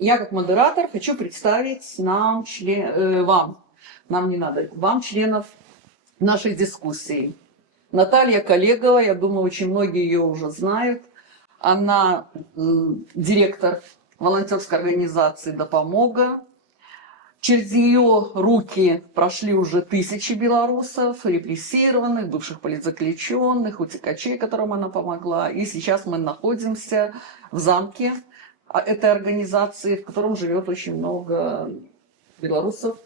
Я как модератор хочу представить вам, нам не надо, вам, членов нашей дискуссии. Наталья Колегова, я думаю, очень многие ее уже знают. Она директор волонтерской организации «Допомога». Через ее руки прошли уже тысячи белорусов, репрессированных, бывших политзаключенных, утекачей, которым она помогла. И сейчас мы находимся в замке этой организации, в котором живет очень много белорусов,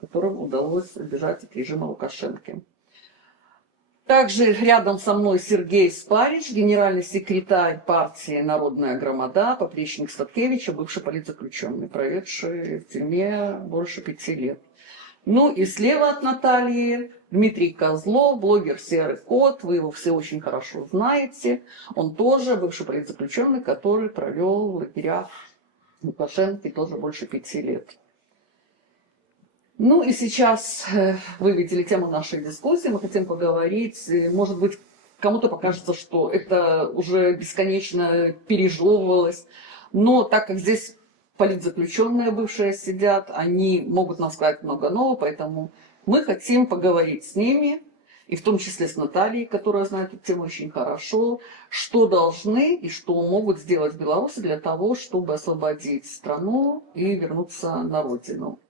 которым удалось убежать от режима Лукашенко. Также рядом со мной Сергей Спарич, генеральный секретарь партии «Народная громада», поплечник Статкевича, бывший политзаключенный, проведший в тюрьме больше 5 лет. Ну и слева от Натальи Дмитрий Козлов, блогер «Серый кот», вы его все очень хорошо знаете. Он тоже бывший политзаключенный, который провел в лагерях Лукашенко тоже больше 5 лет. Ну и сейчас вы видели тему нашей дискуссии, мы хотим поговорить, может быть, кому-то покажется, что это уже бесконечно пережевывалось, но так как здесь политзаключенные бывшие сидят, они могут нам сказать много нового, поэтому мы хотим поговорить с ними, и в том числе с Натальей, которая знает эту тему очень хорошо, что должны и что могут сделать белорусы для того, чтобы освободить страну и вернуться на родину.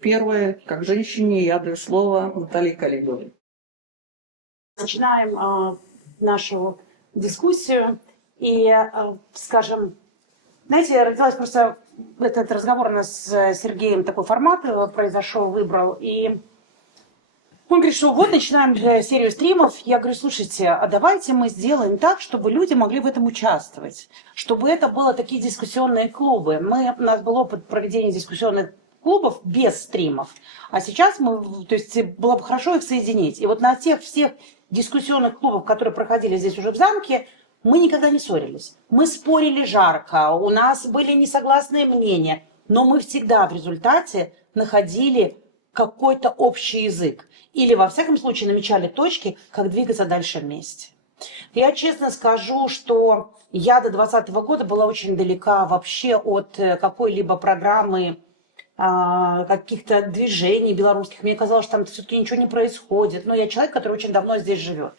Первое, как женщине, я даю слово Наталье Колеговой. Начинаем нашу дискуссию. И, скажем, знаете, родилась просто этот разговор у нас с Сергеем, такой формат произошел, выбрал. И он говорит, что вот начинаем серию стримов. Я говорю, слушайте, а давайте мы сделаем так, чтобы люди могли в этом участвовать. Чтобы это было такие дискуссионные клубы. У нас был опыт проведения дискуссионных клубов без стримов. А сейчас то есть было бы хорошо их соединить. И вот на тех всех дискуссионных клубах, которые проходили здесь уже в замке, мы никогда не ссорились. Мы спорили жарко, у нас были несогласные мнения, но мы всегда в результате находили какой-то общий язык. Или, во всяком случае, намечали точки, как двигаться дальше вместе. Я честно скажу, что я до 2020 года была очень далека вообще от какой-либо программы, каких-то движений белорусских. Мне казалось, что там все-таки ничего не происходит. Но я человек, который очень давно здесь живет.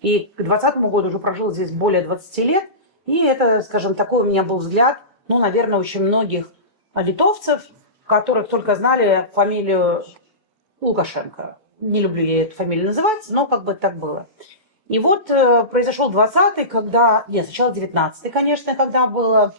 И к 2020 году уже прожил здесь более 20 лет. И это, скажем, такой у меня был взгляд, ну, наверное, очень многих литовцев, которых только знали фамилию Лукашенко. Не люблю я эту фамилию называть, но как бы так было. И вот произошел 20-й, когда... Нет, сначала 19-й, конечно, когда было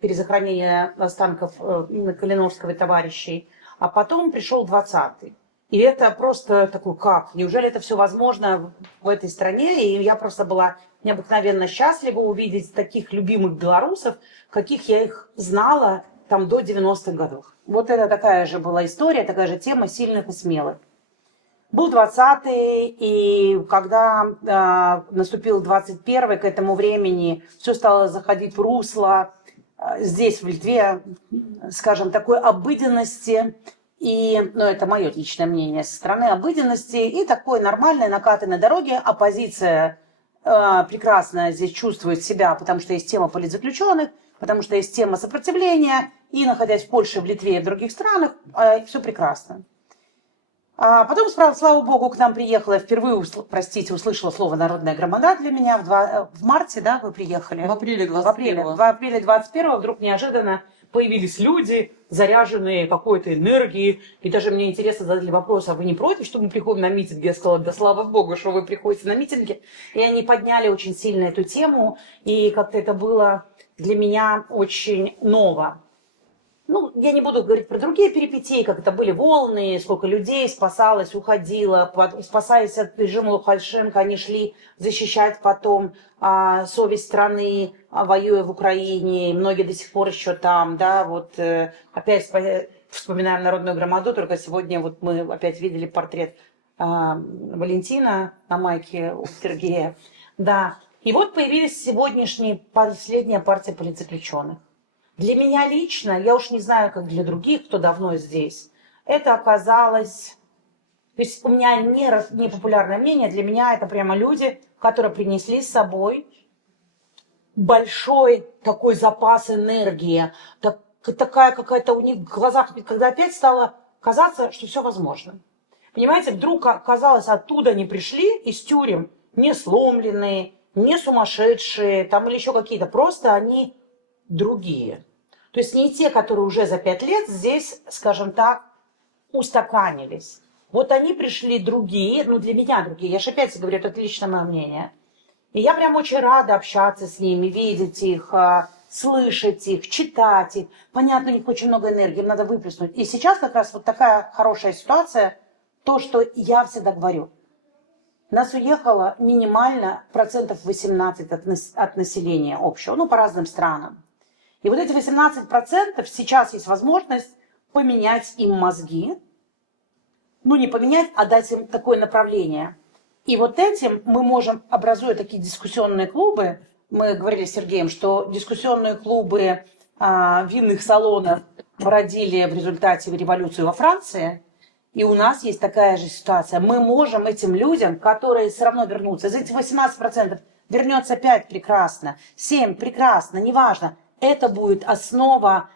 перезахоронение останков Калиновского и товарищей, а потом пришел 20-й. И это просто такой, как? Неужели это все возможно в этой стране? И я просто была необыкновенно счастлива увидеть таких любимых белорусов, каких я их знала там до 90-х годов. Вот это такая же была история, такая же тема сильных и смелых. Был 20-й, и когда наступил 21-й, к этому времени все стало заходить в русло. Здесь, в Литве, скажем, такой обыденности, и, ну, это мое личное мнение, со стороны обыденности, и такой нормальной накатанной дороги. Оппозиция прекрасно здесь чувствует себя, потому что есть тема политзаключенных, потому что есть тема сопротивления, и, находясь в Польше, в Литве и в других странах, все прекрасно. А потом, слава богу, к нам приехала, я впервые, услышала слово «Народная громада» для меня. В марте, да, вы приехали? В апреле 21-го. В апреле 21-го вдруг неожиданно появились люди, заряженные какой-то энергией. И даже мне интересно задали вопрос, а вы не против, что мы приходим на митинги? Я сказала, да слава богу, что вы приходите на митинги. И они подняли очень сильно эту тему, и как-то это было для меня очень ново. Ну, я не буду говорить про другие перипетии, как это были волны, сколько людей спасалось, уходило, спасаясь от режима Лукашенко, они шли защищать потом совесть страны, воюя в Украине, и многие до сих пор еще там, да, вот опять вспоминаем Народную громаду, только сегодня вот мы опять видели портрет Валентина на майке у Сергея, да, и вот появились последняя партия политзаключенных. Для меня лично, я уж не знаю, как для других, кто давно здесь, это оказалось... То есть у меня не популярное мнение, для меня это прямо люди, которые принесли с собой большой такой запас энергии, такая какая-то у них в глазах, когда опять стало казаться, что все возможно. Понимаете, вдруг оказалось, оттуда они пришли из тюрем не сломленные, не сумасшедшие, там или еще какие-то, просто они другие. То есть не те, которые уже за 5 лет здесь, скажем так, устаканились. Вот они пришли другие, ну для меня другие, я же опять говорю, это лично мое мнение. И я прям очень рада общаться с ними, видеть их, слышать их, читать их. Понятно, у них очень много энергии, им надо выплеснуть. И сейчас как раз вот такая хорошая ситуация, то, что я всегда говорю. Нас уехало минимально 18% от населения общего, ну по разным странам. И вот эти 18% сейчас есть возможность поменять им мозги. Ну не поменять, а дать им такое направление. И вот этим мы можем, образуя такие дискуссионные клубы, мы говорили с Сергеем, что дискуссионные клубы винных салонов породили в результате революцию во Франции. И у нас есть такая же ситуация. Мы можем этим людям, которые все равно вернутся, из этих 18% вернется 5 прекрасно, 7 прекрасно, неважно. Это будет основа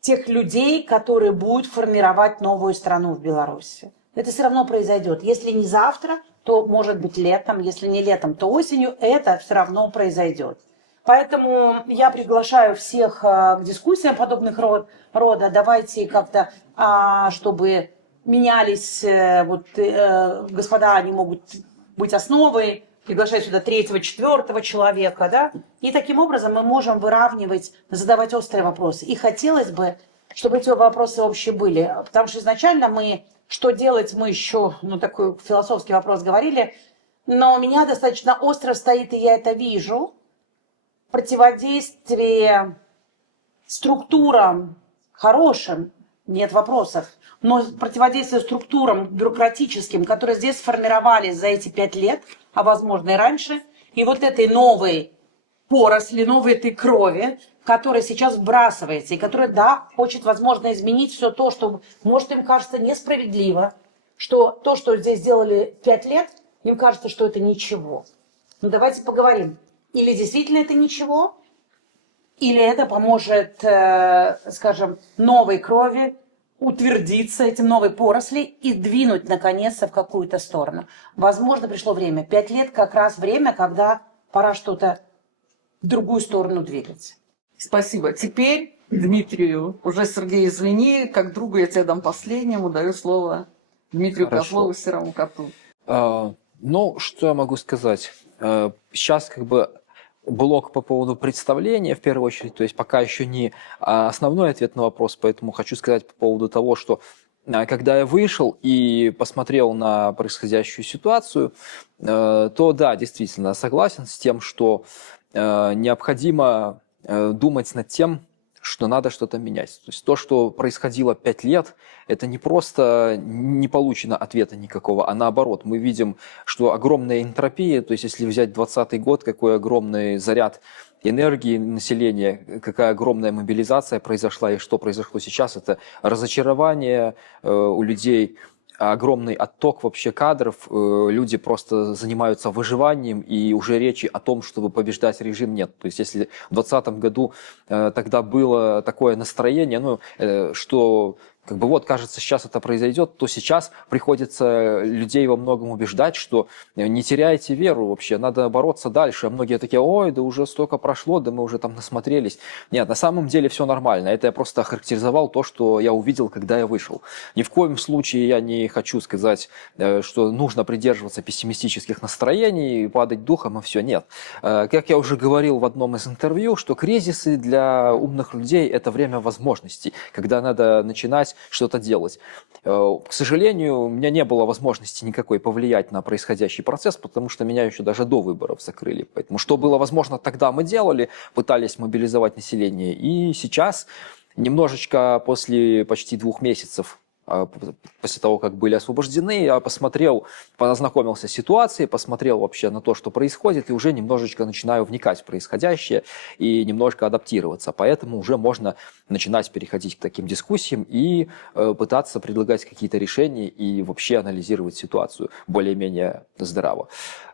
тех людей, которые будут формировать новую страну в Беларуси. Это все равно произойдет. Если не завтра, то может быть летом, если не летом, то осенью это все равно произойдет. Поэтому я приглашаю всех к дискуссиям подобных рода. Давайте как-то, чтобы менялись, господа, они могут быть основой, приглашать сюда 3-го, 4-го человека, да, и таким образом мы можем выравнивать, задавать острые вопросы. И хотелось бы, чтобы эти вопросы общие были, потому что изначально что делать, мы еще, такой философский вопрос говорили, но у меня достаточно остро стоит, и я это вижу, противодействие структурам хорошим, нет вопросов, но противодействие структурам бюрократическим, которые здесь сформировались за эти 5 лет, а возможно и раньше, и вот этой новой поросли, новой этой крови, которая сейчас вбрасывается, и которая, да, хочет, возможно, изменить все то, что, может, им кажется несправедливо, что то, что здесь сделали 5 лет, им кажется, что это ничего. Ну, давайте поговорим. Или действительно это ничего, или это поможет, скажем, новой крови утвердиться, этим новой поросли и двинуть, наконец-то, в какую-то сторону. Возможно, пришло время. 5 лет как раз время, когда пора что-то в другую сторону двигать. Спасибо. Теперь Дмитрию, уже Сергей, извини, как другу я тебе дам последнему, даю слово Дмитрию Козлову, Серому Коту. Что я могу сказать? Сейчас блок по поводу представления, в первую очередь, то есть пока еще не основной ответ на вопрос, поэтому хочу сказать по поводу того, что когда я вышел и посмотрел на происходящую ситуацию, то да, действительно, согласен с тем, что необходимо думать над тем, что надо что-то менять. То есть то, что происходило 5 лет, это не просто не получено ответа никакого, а наоборот. Мы видим, что огромная энтропия, то есть если взять 2020 год, какой огромный заряд энергии населения, какая огромная мобилизация произошла и что произошло сейчас, это разочарование у людей, огромный отток вообще кадров, люди просто занимаются выживанием, и уже речи о том, чтобы побеждать режим, нет. То есть если в 2020 году тогда было такое настроение, что кажется, сейчас это произойдет, то сейчас приходится людей во многом убеждать, что не теряйте веру вообще, надо бороться дальше. А многие такие: ой, да уже столько прошло, да мы уже там насмотрелись. Нет, на самом деле все нормально. Это я просто охарактеризовал то, что я увидел, когда я вышел. Ни в коем случае я не хочу сказать, что нужно придерживаться пессимистических настроений, падать духом и все. Нет. Как я уже говорил в одном из интервью, что кризисы для умных людей – это время возможностей, когда надо начинать что-то делать. К сожалению, у меня не было возможности никакой повлиять на происходящий процесс, потому что меня еще даже до выборов закрыли. Поэтому что было возможно тогда, мы делали, пытались мобилизовать население. И сейчас, немножечко после почти 2 месяцев, после того, как были освобождены, я познакомился с ситуацией, посмотрел вообще на то, что происходит, и уже немножечко начинаю вникать в происходящее и немножко адаптироваться. Поэтому уже можно начинать переходить к таким дискуссиям и пытаться предлагать какие-то решения и вообще анализировать ситуацию более-менее здраво.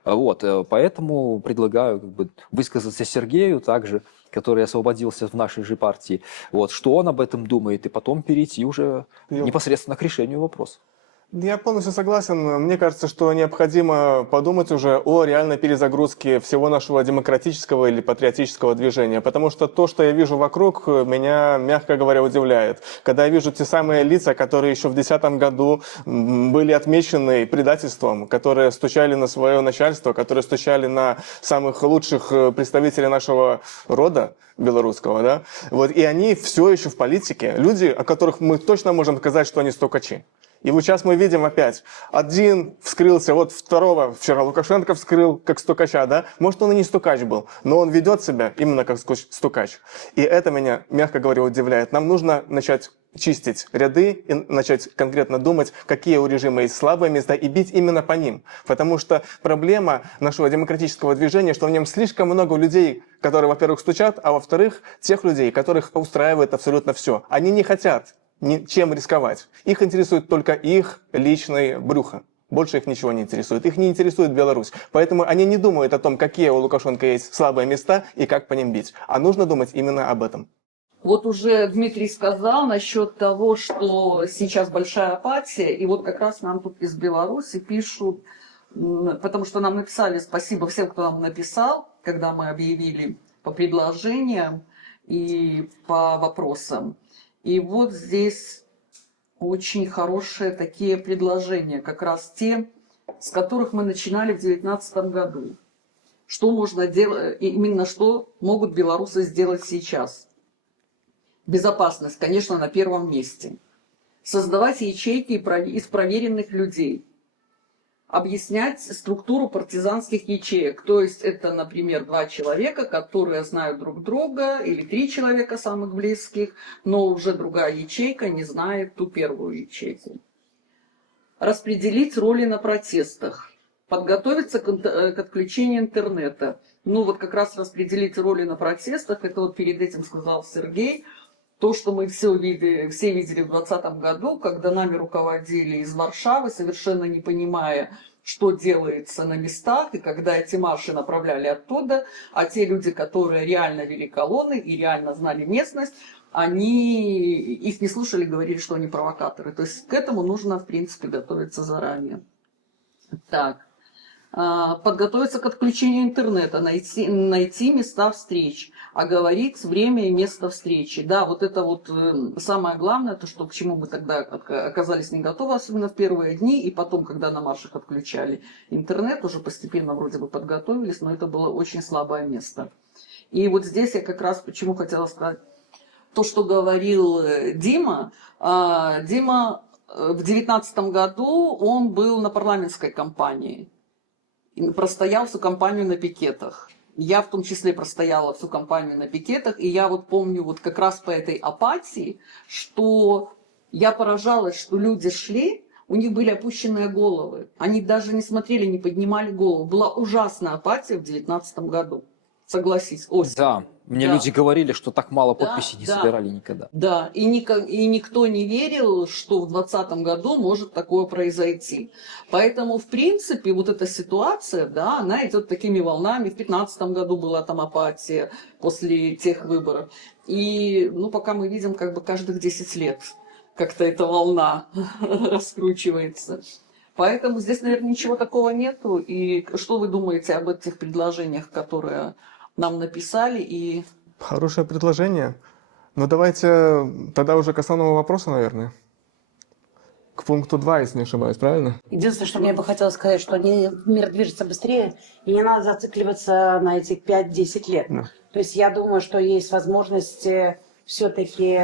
Вот, поэтому предлагаю как бы высказаться Сергею также, который освободился в нашей же партии, вот, что он об этом думает, и потом перейти уже непосредственно к решению вопроса. Я полностью согласен. Мне кажется, что необходимо подумать уже о реальной перезагрузке всего нашего демократического или патриотического движения, потому что то, что я вижу вокруг, меня, мягко говоря, удивляет. Когда я вижу те самые лица, которые еще в 2010 году были отмечены предательством, которые стучали на свое начальство, которые стучали на самых лучших представителей нашего рода белорусского, да, вот, и они все еще в политике. Люди, о которых мы точно можем сказать, что они стукачи. И вот сейчас мы видим опять, один вскрылся, вот второго вчера Лукашенко вскрыл как стукача, да? Может, он и не стукач был, но он ведет себя именно как стукач. И это меня, мягко говоря, удивляет. Нам нужно начать чистить ряды и начать конкретно думать, какие у режима есть слабые места, и бить именно по ним. Потому что проблема нашего демократического движения, что в нем слишком много людей, которые, во-первых, стучат, а во-вторых, тех людей, которых устраивает абсолютно все. Они не хотят ничем рисковать. Их интересует только их личное брюхо. Больше их ничего не интересует. Их не интересует Беларусь. Поэтому они не думают о том, какие у Лукашенко есть слабые места и как по ним бить. А нужно думать именно об этом. Вот уже Дмитрий сказал насчет того, что сейчас большая апатия, и вот как раз нам тут из Беларуси пишут, потому что нам написали, спасибо всем, кто нам написал, когда мы объявили по предложениям и по вопросам. И вот здесь очень хорошие такие предложения, как раз те, с которых мы начинали в 2019 году. Что можно делать, именно что могут белорусы сделать сейчас? Безопасность, конечно, на первом месте. Создавать ячейки из проверенных людей. Объяснять структуру партизанских ячеек. То есть это, например, 2 человека, которые знают друг друга, или 3 человека самых близких, но уже другая ячейка не знает ту первую ячейку. Распределить роли на протестах. Подготовиться к отключению интернета. Ну вот как раз распределить роли на протестах, это вот перед этим сказал Сергей, то, что мы все видели в 2020 году, когда нами руководили из Варшавы, совершенно не понимая, что делается на местах, и когда эти марши направляли оттуда, а те люди, которые реально вели колонны и реально знали местность, их не слушали, говорили, что они провокаторы. То есть к этому нужно, в принципе, готовиться заранее. Так. Подготовиться к отключению интернета, найти места встреч, оговорить время и место встречи. Да, вот это вот самое главное, то, что, к чему мы тогда оказались не готовы, особенно в первые дни, и потом, когда на маршах отключали интернет, уже постепенно вроде бы подготовились, но это было очень слабое место. И вот здесь я как раз почему хотела сказать то, что говорил Дима. Дима в 2019 году он был на парламентской кампании. Простоял всю кампанию на пикетах. Я в том числе простояла всю кампанию на пикетах, и я вот помню вот как раз по этой апатии, что я поражалась, что люди шли, у них были опущенные головы. Они даже не смотрели, не поднимали голову. Была ужасная апатия в 2019 году. Согласись, осень. Да, мне Да. люди говорили, что так мало Да, подписей не да. собирали никогда. Да, и никто не верил, что в 2020 году может такое произойти. Поэтому, в принципе, вот эта ситуация, да, она идет такими волнами. В 2015 году была там апатия после тех выборов. И, ну, пока мы видим, как бы каждых 10 лет как-то эта волна раскручивается. Поэтому здесь, наверное, ничего такого нету. И что вы думаете об этих предложениях, которые нам написали? И Хорошее предложение. Но давайте тогда уже к основному вопросу, наверное. К пункту 2, если не ошибаюсь, правильно? Единственное, что мне бы хотелось сказать, что мир движется быстрее, и не надо зацикливаться на этих 5-10 лет. Да. То есть я думаю, что есть возможность все-таки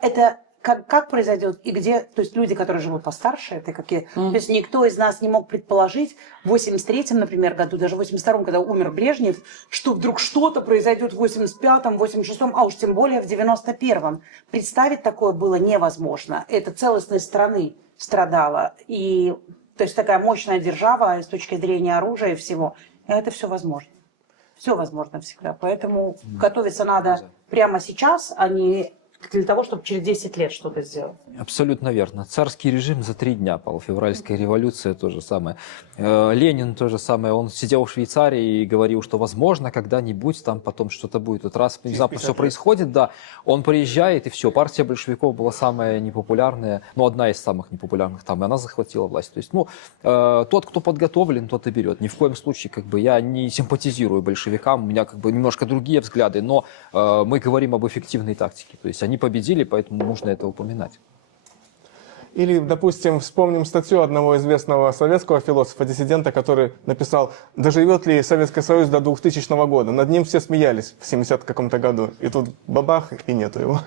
это как произойдет и где, то есть люди, которые живут постарше, это какие, то есть никто из нас не мог предположить в 83-м, например, году, даже в 82-м, когда умер Брежнев, что вдруг что-то произойдет в 85-м, 86-м, а уж тем более в 91-м. Представить такое было невозможно. Это целостность страны страдала. И, то есть такая мощная держава с точки зрения оружия и всего. Это все возможно. Все возможно всегда. Поэтому готовиться надо прямо сейчас, а не для того, чтобы через 10 лет что-то сделать. Абсолютно верно. Царский режим за 3 дня пал. Февральская революция то же самое. Ленин то же самое. Он сидел в Швейцарии и говорил, что возможно когда-нибудь там потом что-то будет. Вот раз внезапно все происходит, да, он приезжает и все. Партия большевиков была самая непопулярная, ну одна из самых непопулярных там, и она захватила власть. То есть, ну, тот, кто подготовлен, тот и берет. Ни в коем случае, как бы, я не симпатизирую большевикам, у меня как бы немножко другие взгляды, но мы говорим об эффективной тактике. То есть они победили, поэтому нужно это упоминать. Или, допустим, вспомним статью одного известного советского философа-диссидента, который написал, доживет ли Советский Союз до 2000 года. Над ним все смеялись в 70 каком-то году. И тут бабах, и нету его.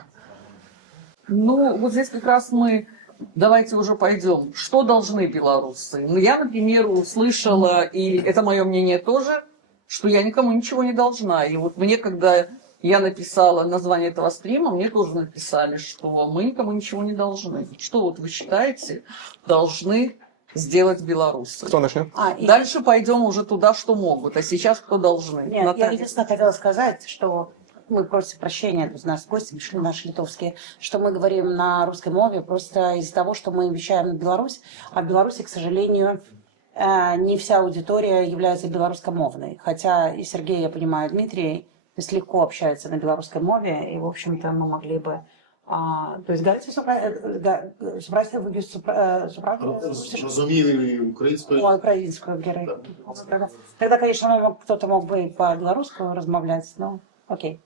Ну, вот здесь как раз мы, давайте уже пойдем. Что должны белорусы? Ну, я, например, услышала, и это мое мнение тоже, что я никому ничего не должна. И вот мне, когда я написала название этого стрима, мне тоже написали, что мы никому ничего не должны. Что вот вы считаете, должны сделать белорусы? Кто начнет? Дальше пойдем уже туда, что могут, а сейчас кто должны. Нет, я Наталья. единственное хотела сказать, что мы просим прощения, у нас гости пришли наши литовские, что мы говорим на русской мове просто из-за того, что мы вещаем на Беларусь, а в Беларуси, к сожалению, не вся аудитория является белорусскомовной. Хотя и Сергей, я понимаю, Дмитрий, то есть легко общаются на белорусской мове, и, в общем-то, мы могли бы... то есть, говорите, Розумію українською. украинскую, Тогда, конечно, кто-то мог бы и по-белорусски размовлять, но окей.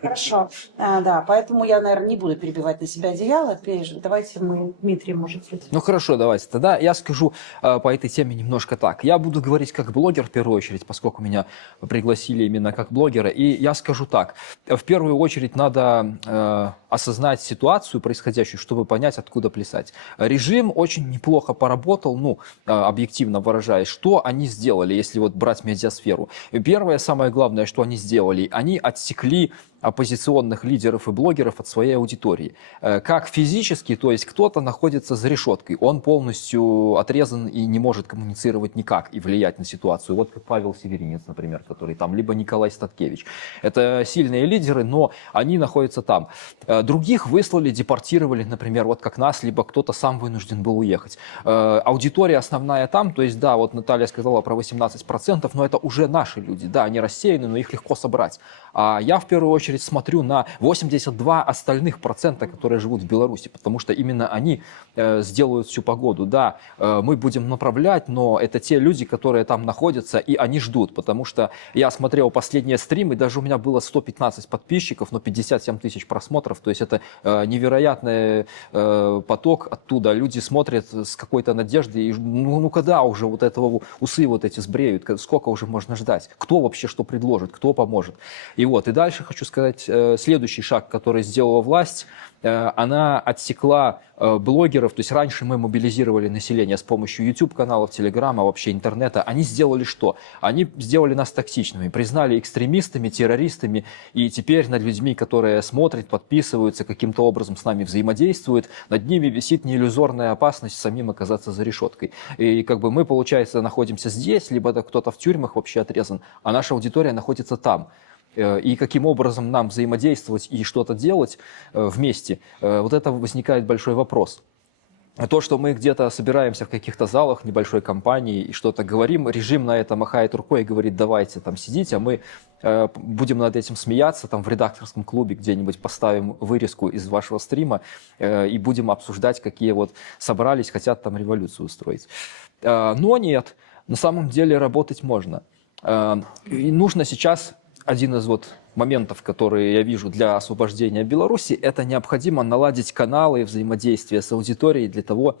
Хорошо, да, поэтому я, наверное, не буду перебивать на себя одеяло. Давайте мы, Дмитрий, может быть. Ну хорошо, давайте. Тогда я скажу по этой теме немножко так. Я буду говорить как блогер в первую очередь, поскольку меня пригласили именно как блогера. И я скажу так. В первую очередь надо осознать ситуацию происходящую, чтобы понять, откуда плясать. Режим очень неплохо поработал, ну, объективно выражаясь. Что они сделали, если вот брать медиасферу? Первое, самое главное, что они сделали, они отсекли оппозиционных лидеров и блогеров от своей аудитории. Как физически, то есть кто-то находится за решеткой, он полностью отрезан и не может коммуницировать никак и влиять на ситуацию. Вот как Павел Северинец, например, который там, либо Николай Статкевич. Это сильные лидеры, но они находятся там. Других выслали, депортировали, например, вот как нас, либо кто-то сам вынужден был уехать. Аудитория основная там, то есть, да, вот Наталья сказала про 18%, но это уже наши люди, да, они рассеяны, но их легко собрать. А я в первую очередь смотрю на 82 остальных процента, которые живут в Беларуси, потому что именно они сделают всю погоду. Да, мы будем направлять, но это те люди, которые там находятся, и они ждут, потому что я смотрел последние стримы, даже у меня было 115 подписчиков, но 57 тысяч просмотров, то есть это невероятный поток оттуда. Люди смотрят с какой-то надеждой, и ну когда уже вот этого усы вот эти сбреют, сколько уже можно ждать, кто вообще что предложит, кто поможет. И вот, и дальше хочу сказать, следующий шаг, который сделала власть, она отсекла блогеров, то есть раньше мы мобилизировали население с помощью YouTube-каналов, Телеграма, вообще интернета. Они сделали что? Они сделали нас токсичными, признали экстремистами, террористами, и теперь над людьми, которые смотрят, подписываются, каким-то образом с нами взаимодействуют, над ними висит неиллюзорная опасность самим оказаться за решеткой. И как бы мы, получается, находимся здесь, либо кто-то в тюрьмах вообще отрезан, а наша аудитория находится там. И каким образом нам взаимодействовать и что-то делать вместе, вот это возникает большой вопрос. То, что мы где-то собираемся в каких-то залах небольшой компании и что-то говорим, режим на это махает рукой и говорит, давайте там сидите, а мы будем над этим смеяться, там в редакторском клубе где-нибудь поставим вырезку из вашего стрима и будем обсуждать, какие вот собрались, хотят там революцию устроить. Но нет, на самом деле работать можно. И нужно сейчас... Один из вот моментов, которые я вижу для освобождения Беларуси, это необходимо наладить каналы взаимодействия с аудиторией для того,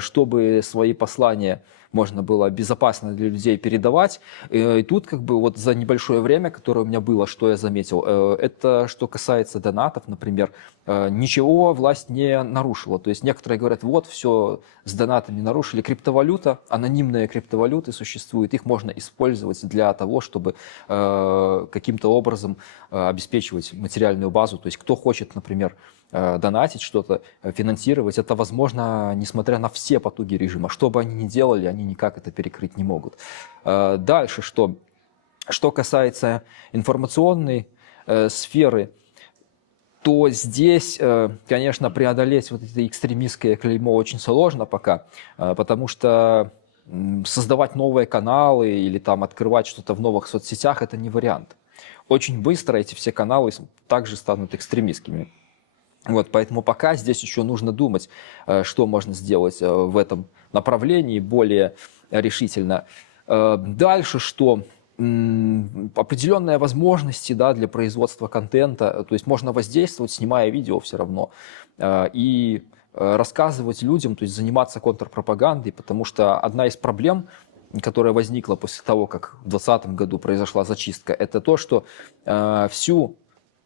чтобы свои послания можно было безопасно для людей передавать. И тут как бы вот за небольшое время, которое у меня было, что я заметил, это что касается донатов, например, ничего власть не нарушила. То есть некоторые говорят, вот все с донатами нарушили. Криптовалюта, анонимные криптовалюты существуют, их можно использовать для того, чтобы каким-то образом обеспечивать материальную базу. То есть кто хочет, например, донатить что-то, финансировать, это возможно, несмотря на все потуги режима. Что бы они ни делали, они никак это перекрыть не могут. Дальше что касается информационной сферы, то здесь, конечно, преодолеть вот это экстремистское клеймо очень сложно пока, потому что создавать новые каналы или там открывать что-то в новых соцсетях – это не вариант. Очень быстро эти все каналы также станут экстремистскими. Вот, поэтому пока здесь еще нужно думать, что можно сделать в этом направлении более решительно. Дальше что? Определенные возможности, да, для производства контента, то есть можно воздействовать, снимая видео все равно, и рассказывать людям, то есть заниматься контрпропагандой, потому что одна из проблем, которая возникла после того, как в 2020 году произошла зачистка, это то, что всю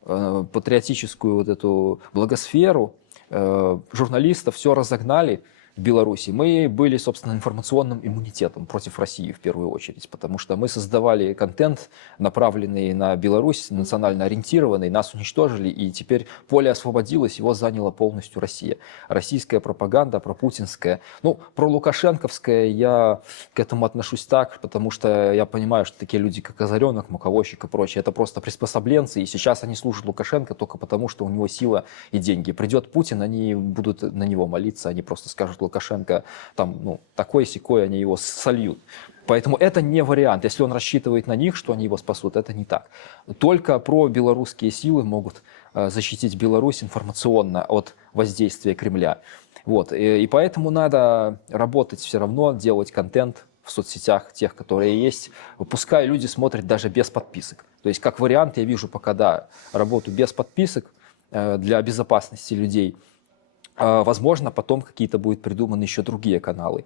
патриотическую вот эту благосферу журналистов все разогнали в Беларуси. Мы были, собственно, информационным иммунитетом против России в первую очередь, потому что мы создавали контент, направленный на Беларусь, национально ориентированный, нас уничтожили, и теперь поле освободилось, его заняла полностью Россия. Российская пропаганда, пропутинская. Ну, про лукашенковская я к этому отношусь так, потому что я понимаю, что такие люди, как Озаренок, Муковозчик и прочее, это просто приспособленцы, и сейчас они служат Лукашенко только потому, что у него сила и деньги. Придет Путин, они будут на него молиться, они просто скажут: Лукашенко там, ну, такой-сякой, они его сольют. Поэтому это не вариант. Если он рассчитывает на них, что они его спасут, это не так. Только про-белорусские силы могут защитить Беларусь информационно от воздействия Кремля. Вот. И поэтому надо работать все равно, делать контент в соцсетях, тех, которые есть. Пускай люди смотрят даже без подписок. То есть, как вариант, я вижу пока, да, работу без подписок для безопасности людей. Возможно, потом какие-то будут придуманы еще другие каналы.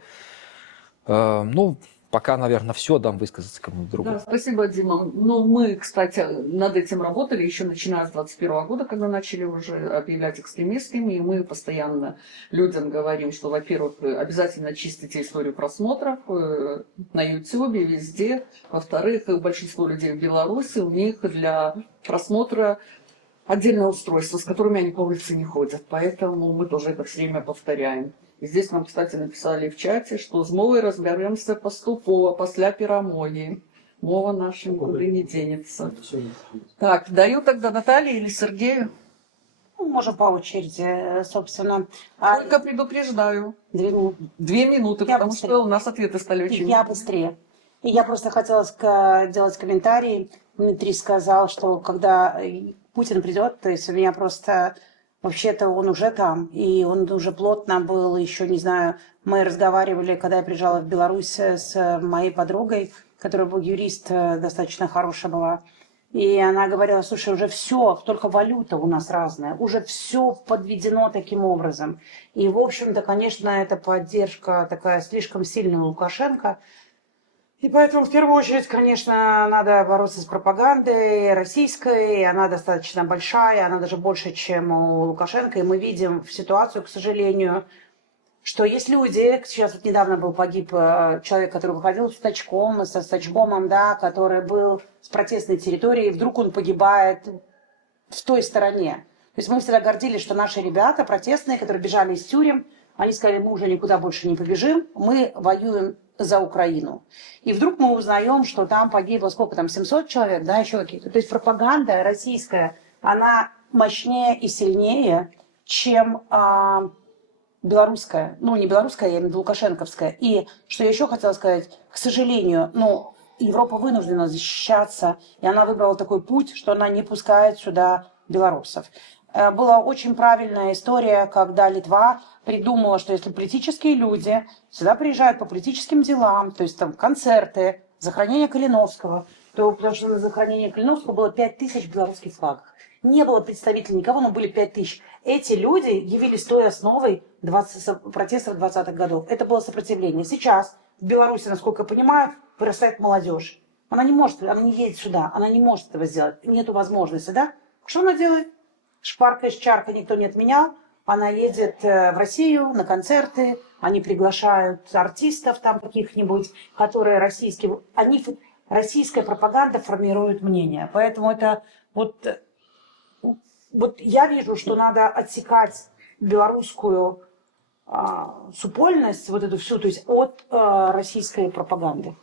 Ну, пока, наверное, все. Дам высказаться кому-то другому. Да, спасибо, Дима. Ну, мы, кстати, над этим работали еще начиная с 2021 года, когда начали уже объявлять экстремистскими. И мы постоянно людям говорим, что, во-первых, обязательно чистите историю просмотров на YouTube, везде. Во-вторых, большинство людей в Беларуси, у них для просмотра отдельное устройство, с которыми они по улице не ходят. Поэтому мы тоже это все время повторяем. І здесь нам, кстати, написали в чате, что з мовою разберемся поступово, после перемоги. Мова наша никуда не денется. Так, даю тогда Наталье или Сергею. Ну, можем по очереди, собственно. Только предупреждаю. 2 минуты. 2 минуты, Я потому быстрее. что у нас ответы стали очень... Я быстрее. И я просто хотела делать комментарий. Дмитрий сказал, что когда Путин придет, то есть у меня просто... Вообще-то он уже там, и он уже плотно был, еще не знаю, мы разговаривали, когда я приезжала в Беларусь с моей подругой, которая был юрист, достаточно хорошая была, и она говорила: слушай, уже все, только валюта у нас разная, уже все подведено таким образом. И, в общем-то, конечно, эта поддержка такая слишком сильная у Лукашенко. И поэтому, в первую очередь, конечно, надо бороться с пропагандой российской. Она достаточно большая, она даже больше, чем у Лукашенко. И мы видим ситуацию, к сожалению, что есть люди... Сейчас вот недавно погиб человек, который выходил с тачкомом, да, который был с протестной территории, и вдруг он погибает в той стороне. То есть мы всегда гордились, что наши ребята протестные, которые бежали из тюрем, они сказали: мы уже никуда больше не побежим, мы воюем за Украину. И вдруг мы узнаем, что там погибло, сколько там, 700 человек, да, еще какие-то. То есть пропаганда российская, она мощнее и сильнее, чем белорусская. Ну, не белорусская, я имею в виду лукашенковская. И что я еще хотела сказать, к сожалению, ну, Европа вынуждена защищаться, и она выбрала такой путь, что она не пускает сюда белорусов. Была очень правильная история, когда Литва придумала, что если политические люди сюда приезжают по политическим делам, то есть там концерты, захоронение Калиновского, то потому что на захоронение Калиновского было 5000 белорусских флагов. Не было представителей никого, но были 5000. Эти люди явились той основой протестов 20-х годов. Это было сопротивление. Сейчас в Беларуси, насколько я понимаю, вырастает молодежь. Она не может, она не едет сюда, она не может этого сделать. Нету возможности, да? Что она делает? Шпарка из чарка никто не отменял. Она едет в Россию на концерты, они приглашают артистов там каких-нибудь, которые российские... Российская пропаганда формирует мнение. Поэтому это вот я вижу, что надо отсекать белорусскую супольность, вот эту всю, то есть от российской пропаганды.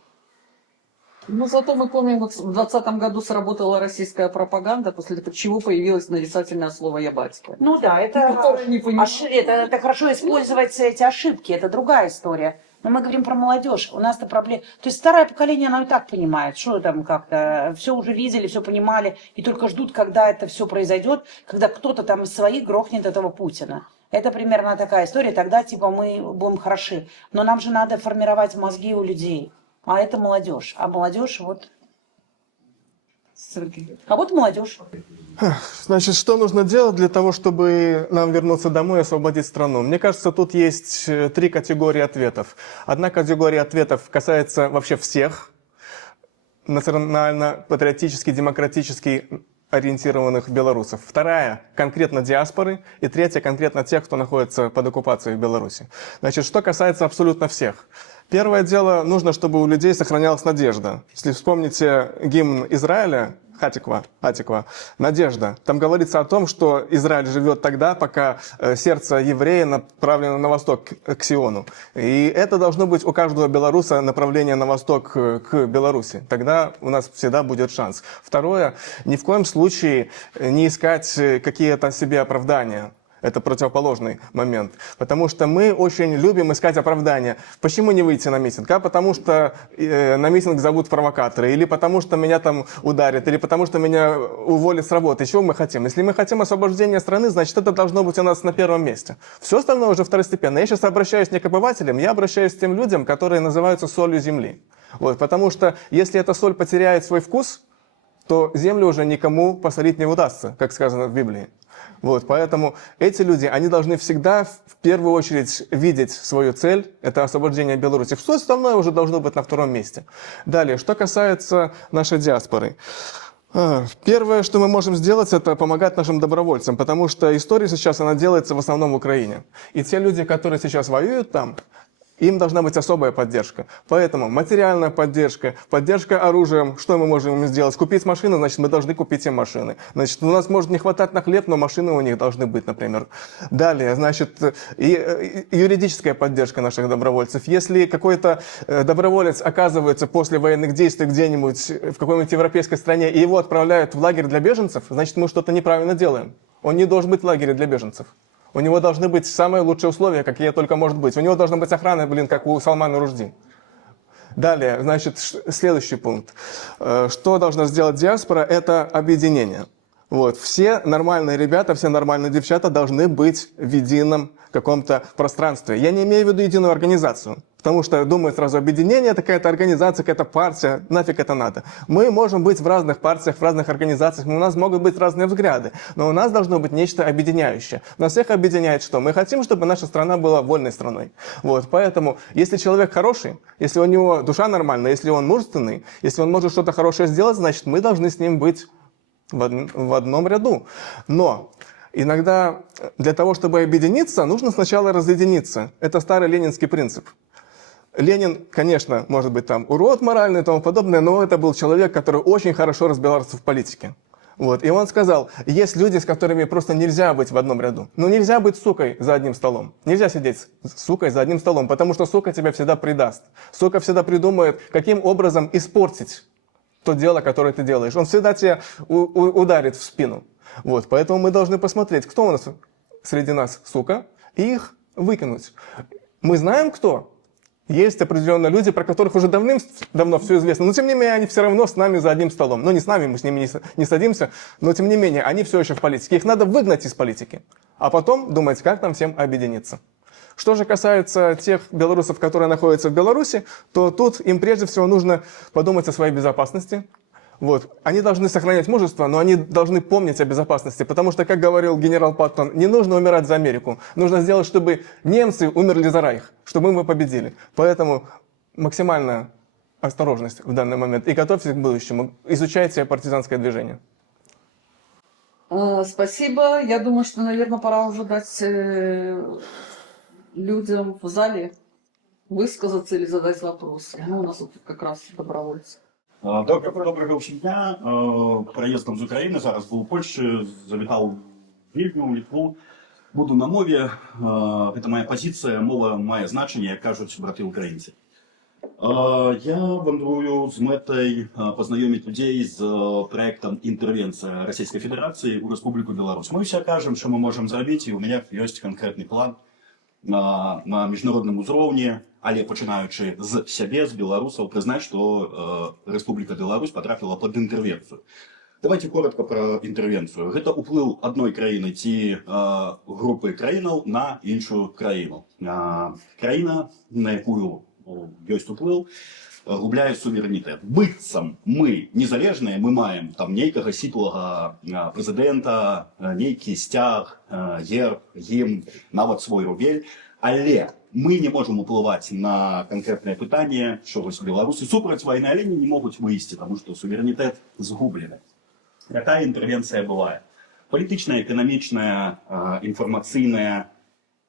Ну, зато мы помним, вот в 2020 году сработала российская пропаганда, после чего появилось нарицательное слово «я батька». Ну да, Которое не понимаю. это хорошо использовать эти ошибки, это другая история. Но мы говорим про молодежь. У нас-то проблема. То есть старое поколение, оно и так понимает, что там как-то все уже видели, все понимали, и только ждут, когда это все произойдет, когда кто-то там из своих грохнет этого Путина. Это примерно такая история, тогда типа мы будем хороши. Но нам же надо формировать мозги у людей. А это молодежь. А молодежь вот... Сергей. А вот молодежь. Значит, что нужно делать для того, чтобы нам вернуться домой и освободить страну? Мне кажется, тут есть 3 категории ответов. Одна категория ответов касается вообще всех национально-патриотически, демократически ориентированных белорусов. Вторая – конкретно диаспоры. И третья – конкретно тех, кто находится под оккупацией в Беларуси. Значит, что касается абсолютно всех. Первое дело, нужно, чтобы у людей сохранялась надежда. Если вспомните гимн Израиля, Хатиква, «Надежда». Там говорится о том, что Израиль живет тогда, пока сердце еврея направлено на восток, к Сиону. И это должно быть у каждого белоруса направление на восток, к Беларуси. Тогда у нас всегда будет шанс. Второе, ни в коем случае не искать какие-то себе оправдания. Это противоположный момент. Потому что мы очень любим искать оправдания. Почему не выйти на митинг? А потому что на митинг зовут провокаторы, или потому что меня там ударят, или потому что меня уволят с работы. Чего мы хотим? Если мы хотим освобождения страны, значит, это должно быть у нас на первом месте. Все остальное уже второстепенно. Я сейчас обращаюсь не к обывателям, я обращаюсь к тем людям, которые называются солью земли. Вот, потому что если эта соль потеряет свой вкус, то землю уже никому посолить не удастся, как сказано в Библии. Вот, поэтому эти люди, они должны всегда в первую очередь видеть свою цель, это освобождение Беларуси. Все остальное уже должно быть на втором месте. Далее, что касается нашей диаспоры. Первое, что мы можем сделать, это помогать нашим добровольцам, потому что история сейчас, она делается в основном в Украине. И те люди, которые сейчас воюют там, им должна быть особая поддержка. Поэтому материальная поддержка, поддержка оружием. Что мы можем им сделать? Купить машину, значит, мы должны купить им машины. Значит, у нас может не хватать на хлеб, но машины у них должны быть, например. Далее, значит, и юридическая поддержка наших добровольцев. Если какой-то доброволец оказывается после военных действий где-нибудь в какой-нибудь европейской стране, и его отправляют в лагерь для беженцев, значит, мы что-то неправильно делаем. Он не должен быть в лагере для беженцев. У него должны быть самые лучшие условия, какие только может быть. У него должна быть охрана, как у Салмана Ружди. Далее, значит, следующий пункт. Что должна сделать диаспора? Это объединение. Вот. Все нормальные ребята, все нормальные девчата должны быть в едином каком-то пространстве. Я не имею в виду единую организацию, потому что думаю сразу, объединение, это какая-то организация, какая-то партия, нафиг это надо. Мы можем быть в разных партиях, в разных организациях, у нас могут быть разные взгляды, но у нас должно быть нечто объединяющее. Нас всех объединяет что? Мы хотим, чтобы наша страна была вольной страной. Вот. Поэтому, если человек хороший, если у него душа нормальная, если он мужественный, если он может что-то хорошее сделать, значит, мы должны с ним быть в одном ряду. Но иногда для того, чтобы объединиться, нужно сначала разъединиться. Это старый ленинский принцип. Ленин, конечно, может быть там урод моральный и тому подобное, но это был человек, который очень хорошо разбирался в политике. Вот. И он сказал, есть люди, с которыми просто нельзя быть в одном ряду. Ну нельзя быть сукой за одним столом. Нельзя сидеть с сукой за одним столом, потому что сука тебя всегда предаст. Сука всегда придумает, каким образом испортить то дело, которое ты делаешь. Он всегда тебя ударит в спину. Вот. Поэтому мы должны посмотреть, кто у нас среди нас сука, и их выкинуть. Мы знаем, кто. Есть определенные люди, про которых уже давным-давно все известно, но тем не менее они все равно с нами за одним столом. Ну не с нами, мы с ними не садимся, но тем не менее они все еще в политике. Их надо выгнать из политики, а потом думать, как нам всем объединиться. Что же касается тех белорусов, которые находятся в Беларуси, то тут им прежде всего нужно подумать о своей безопасности. Вот. Они должны сохранять мужество, но они должны помнить о безопасности, потому что, как говорил генерал Паттон, не нужно умирать за Америку. Нужно сделать, чтобы немцы умерли за Райх, чтобы мы победили. Поэтому максимальная осторожность в данный момент. И готовьтесь к будущему. Изучайте партизанское движение. Спасибо. Я думаю, что, наверное, пора уже дать людям в зале высказаться или задать вопросы. Ну, у нас тут как раз добровольцы. Доброго всім дня. Переїздом з України, зараз був у Польщі, завітав в Вільню, Литву. Буду на мові. Це моя позиція. Мова має значення, як кажуть брати українці. Я вандрую з метай пазнаёміць людзей з праектам інтэрвенцыя Расійскай Федэрацыі ў Рэспубліку Беларусь. Мы ўсе кажам, што мы можам зрабіць, і ў мяне ёсць канкрэтны план на міжнародным узроўні, але пачынаючы з сябе, з беларусаў, прызнаць, што Рэспубліка Беларусь патрапіла пад інтэрвенцыю. Давайте коротко про інтэрвенцыю. Гэта ўплыў адной краіны ці групы краінаў на іншую краіну. Краіна, на якую ёсць уплыў, губляе суверэнітэт. Быццам мы незалежныя, мы маем там нейкага сіплага прэзідэнта, нейкі сцяг, герб, гімн, нават свой рубель, але мы не можам уплываць на канкрэтнае пытанне, што вось беларусы супраць вайны, але не могуць выйсці, таму што суверэнітэт згублены. Якая інтэрвенцыя бывае? Палітычная, эканамічная, інфармацыйная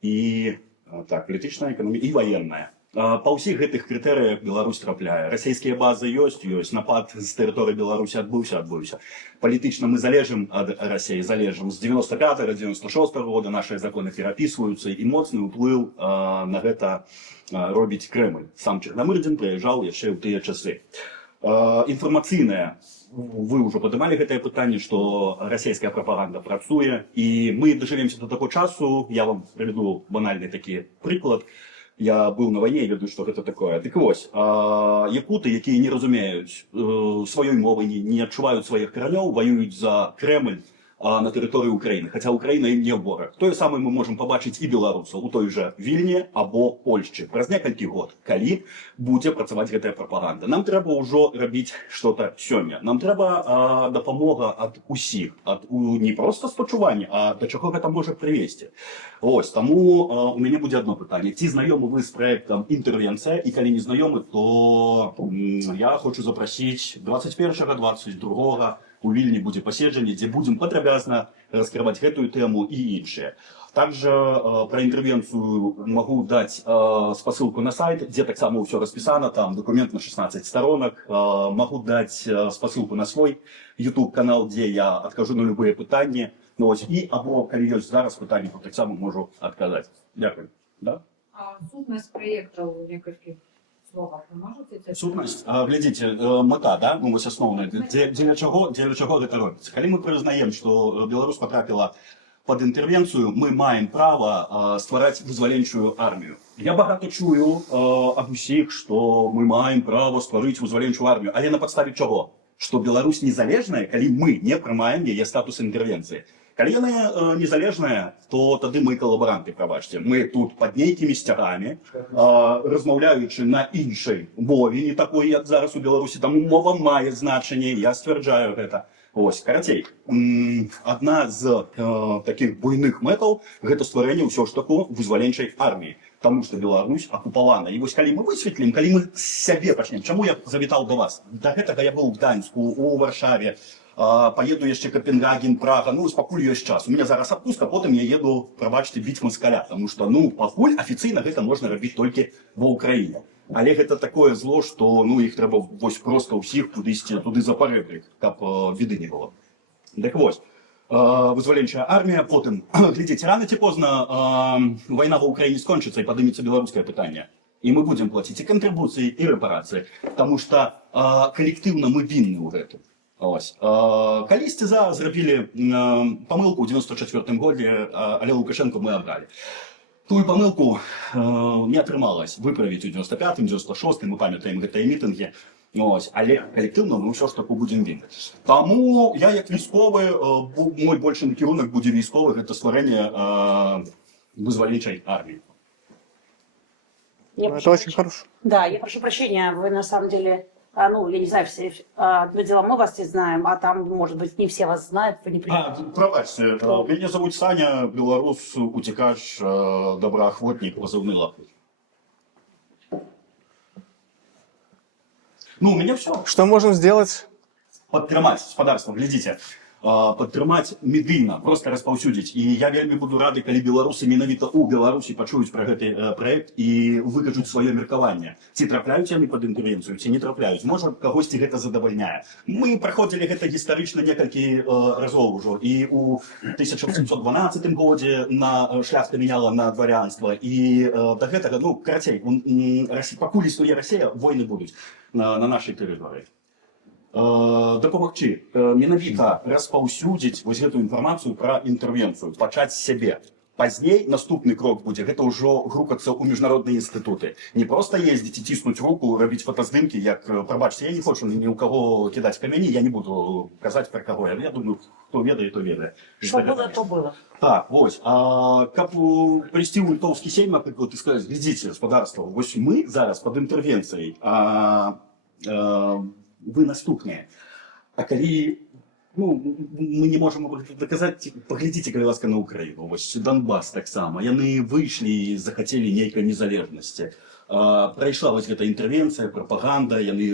і палітычная, эканамічная і ваенная. Па ўсіх гэтых крытэрыях Беларусь трапляе. Расійскія базы ёсць, напад з тэрыторыі Беларусі адбыўся. Палітычна мы залежым ад Расіі, залежым з 95-96 года, нашыя законы перапісваюцца, і моцны ўплыў на гэта робіць Крэмль. Сам Чарнамырдзін прыязджаў яшчэ ў тыя часы. Інфармацыйная. Вы ўжо падымалі гэтае пытанне, што расійская прапаганда працуе, і мы дажывемся до таго часу, я вам прывяду банальны такі прыклад. Я быў на вайне і ведаю, што гэта такое. Дык вось, якуты, якія не разумеюць сваёй мовы, не адчуваюць сваіх каранёў, ваююць за Крэмль на тэрыторыі Украіны, хаця Украіна ім не вораг. Тое самае мы можам пабачыць і беларусаў у той жа Вільні або Польшчы праз некалькі год, калі будзе працаваць гэтая прапаганда. Нам трэба ўжо рабіць што-то сёння. Нам трэба дапамога ад усіх, не проста спачування, а да чаго гэта можа прывесці. Ось, таму у мяне будзе адно пытанне. Ці знаёмы вы з праектам інтэрвенцыя, і калі не знаёмы, то я хочу запрасіць 21-22 у Вільні будзе паседжанне, дзе будзем падрабязна раскрываць гэтую тэму і іншыя. Также про інтэрвенцыю магу даць спасылку на сайт, дзе таксама ўсё распісана, там документ на 16 сторонок. Магу даць спасылку на свой YouTube-канал, дзе я адкажу на любыя пытанні. І або калі ёсць зараз пытанні, то таксама можу адказаць. Дякую. Да? Сутнасць праекта ў некалькіх словах вы можете? Сутнасць, глядзіце, мэта, да? Ну, вось асноўная. Дзеля чаго гэта робіцца? Калі мы прызнаем, што Беларусь патрапіла пад інтэрвенцыю, мы маем права ствараць вызваленчую армію. Я багата чую ад усіх, што мы маем права стварыць вызваленчую армію, але на падставе чаго? Што Беларусь незалежная, калі мы не прымаем яе статус інтэрвенцыі. Калі яна незалежная, то тады мы калабаранты, прабачце. Мы тут пад нейкімі сцягамі, размаўляючы на іншай мове, не такой, як зараз у Беларусі, таму мова мае значэнне, я сцвярджаю гэта. Ось, карацей, адна з такіх буйных мэтаў гэта стварэнне ўсё ж таку вызваленчай арміі. Таму што Беларусь акупавана. І вось калі мы высветлім, калі мы з сябе пачнем, чаму я завітаў да вас? Да гэтага я быў у Гданьску, у Варшаве, поеду яшчэ Копенгаген, Прага, ну, пакуль ёсць час. У меня зараз адпустка, потым я еду, прабачце, біць маскаля, таму што, ну, пакуль афіцыйна гэта можна рабіць толькі ва Ўкраіне. Але гэта такое зло, што, ну, іх трэба вось проста ўсіх кудысьці, туды за парэбрік, каб біды не было. Так вось, вызваленчая армія, потым, глядзіце, рана ці позна вайна ва Ўкраіне скончыцца і падымецца беларускае пытанне. І мы будзем плаціць і кантрыбуцыі, і рэпарацыі, таму што калектыўна мы вінны ў гэтым. Калісьці зрабілі памылку ў 94-м годзе, але Лукашенко мы абралі. Тую памылку не атрымалась выправіць у 95-м, 96-м, мы памятаем гэтыя мітынгі, але калектыўна мы ўсё ж таку будзем вінны. Таму я як військовы, мой большы накірунак будзе військовы, гэта стварэнне вызваленчай арміі. Это очень хорошо. Да, я прошу прощения, вы на самом деле... ну, я не знаю, все одно дело, мы вас не знаем, а там, может быть, не все вас знают, вы не принимаете. Пробачьте, меня зовут Саня, белорус, утекач, доброохотник, позывной Лапоть. Ну, у меня все. Что можем сделать? Подтримать с подарством, глядите. падтрымаць медыйна, просто распаўсюдзіць. І я вельмі буду рады, калі беларусы менавіта ў Беларусі пачуюць пра гэты праект і выкажуць сваё меркаванне. Ці трапляюць яны пад інтэрвенцыю, ці не трапляюць. Можа, кагосьці гэта задавальняе. Мы праходзілі гэта гістарычна некалькі разоў ужо. І ў 1812 годзе шляхта мяняла на дварянства. І да гэтага, ну, карацей, пакуль існуе Расія, войны будуць на нашай тэрыторыі. Дапамагчы менавіта распаўсюдзіць вось гэту інфармацыю пра інтэрвенцыю, пачаць з сябе. Пазней наступны крок будзе, гэта ўжо грукацца ў міжнародныя інстытуты. Не проста ездзіць і ціснуць руку, рабіць фотаздымкі, як, прабачце, я не хочу ні ў каго кідаць камяні, я не буду казаць пра каго. Я думаю, хто ведае, то ведае. Что было, то было. Так, вось. Каб прыйсці ў літоўскі сейм, напрыклад, і сказаць, глядзіце, гаспадарства, вось мы зараз пад інтэрвенцыяй, вы наступныя. А калі мы не можам даказаць, паглядзіце, калі ласка, на Украіну. Вось Донбас таксама. Яны выйшлі і захацелі нейкай незалежнасці. Прайшла вось гэта інтэрвенцыя, прапаганда, яны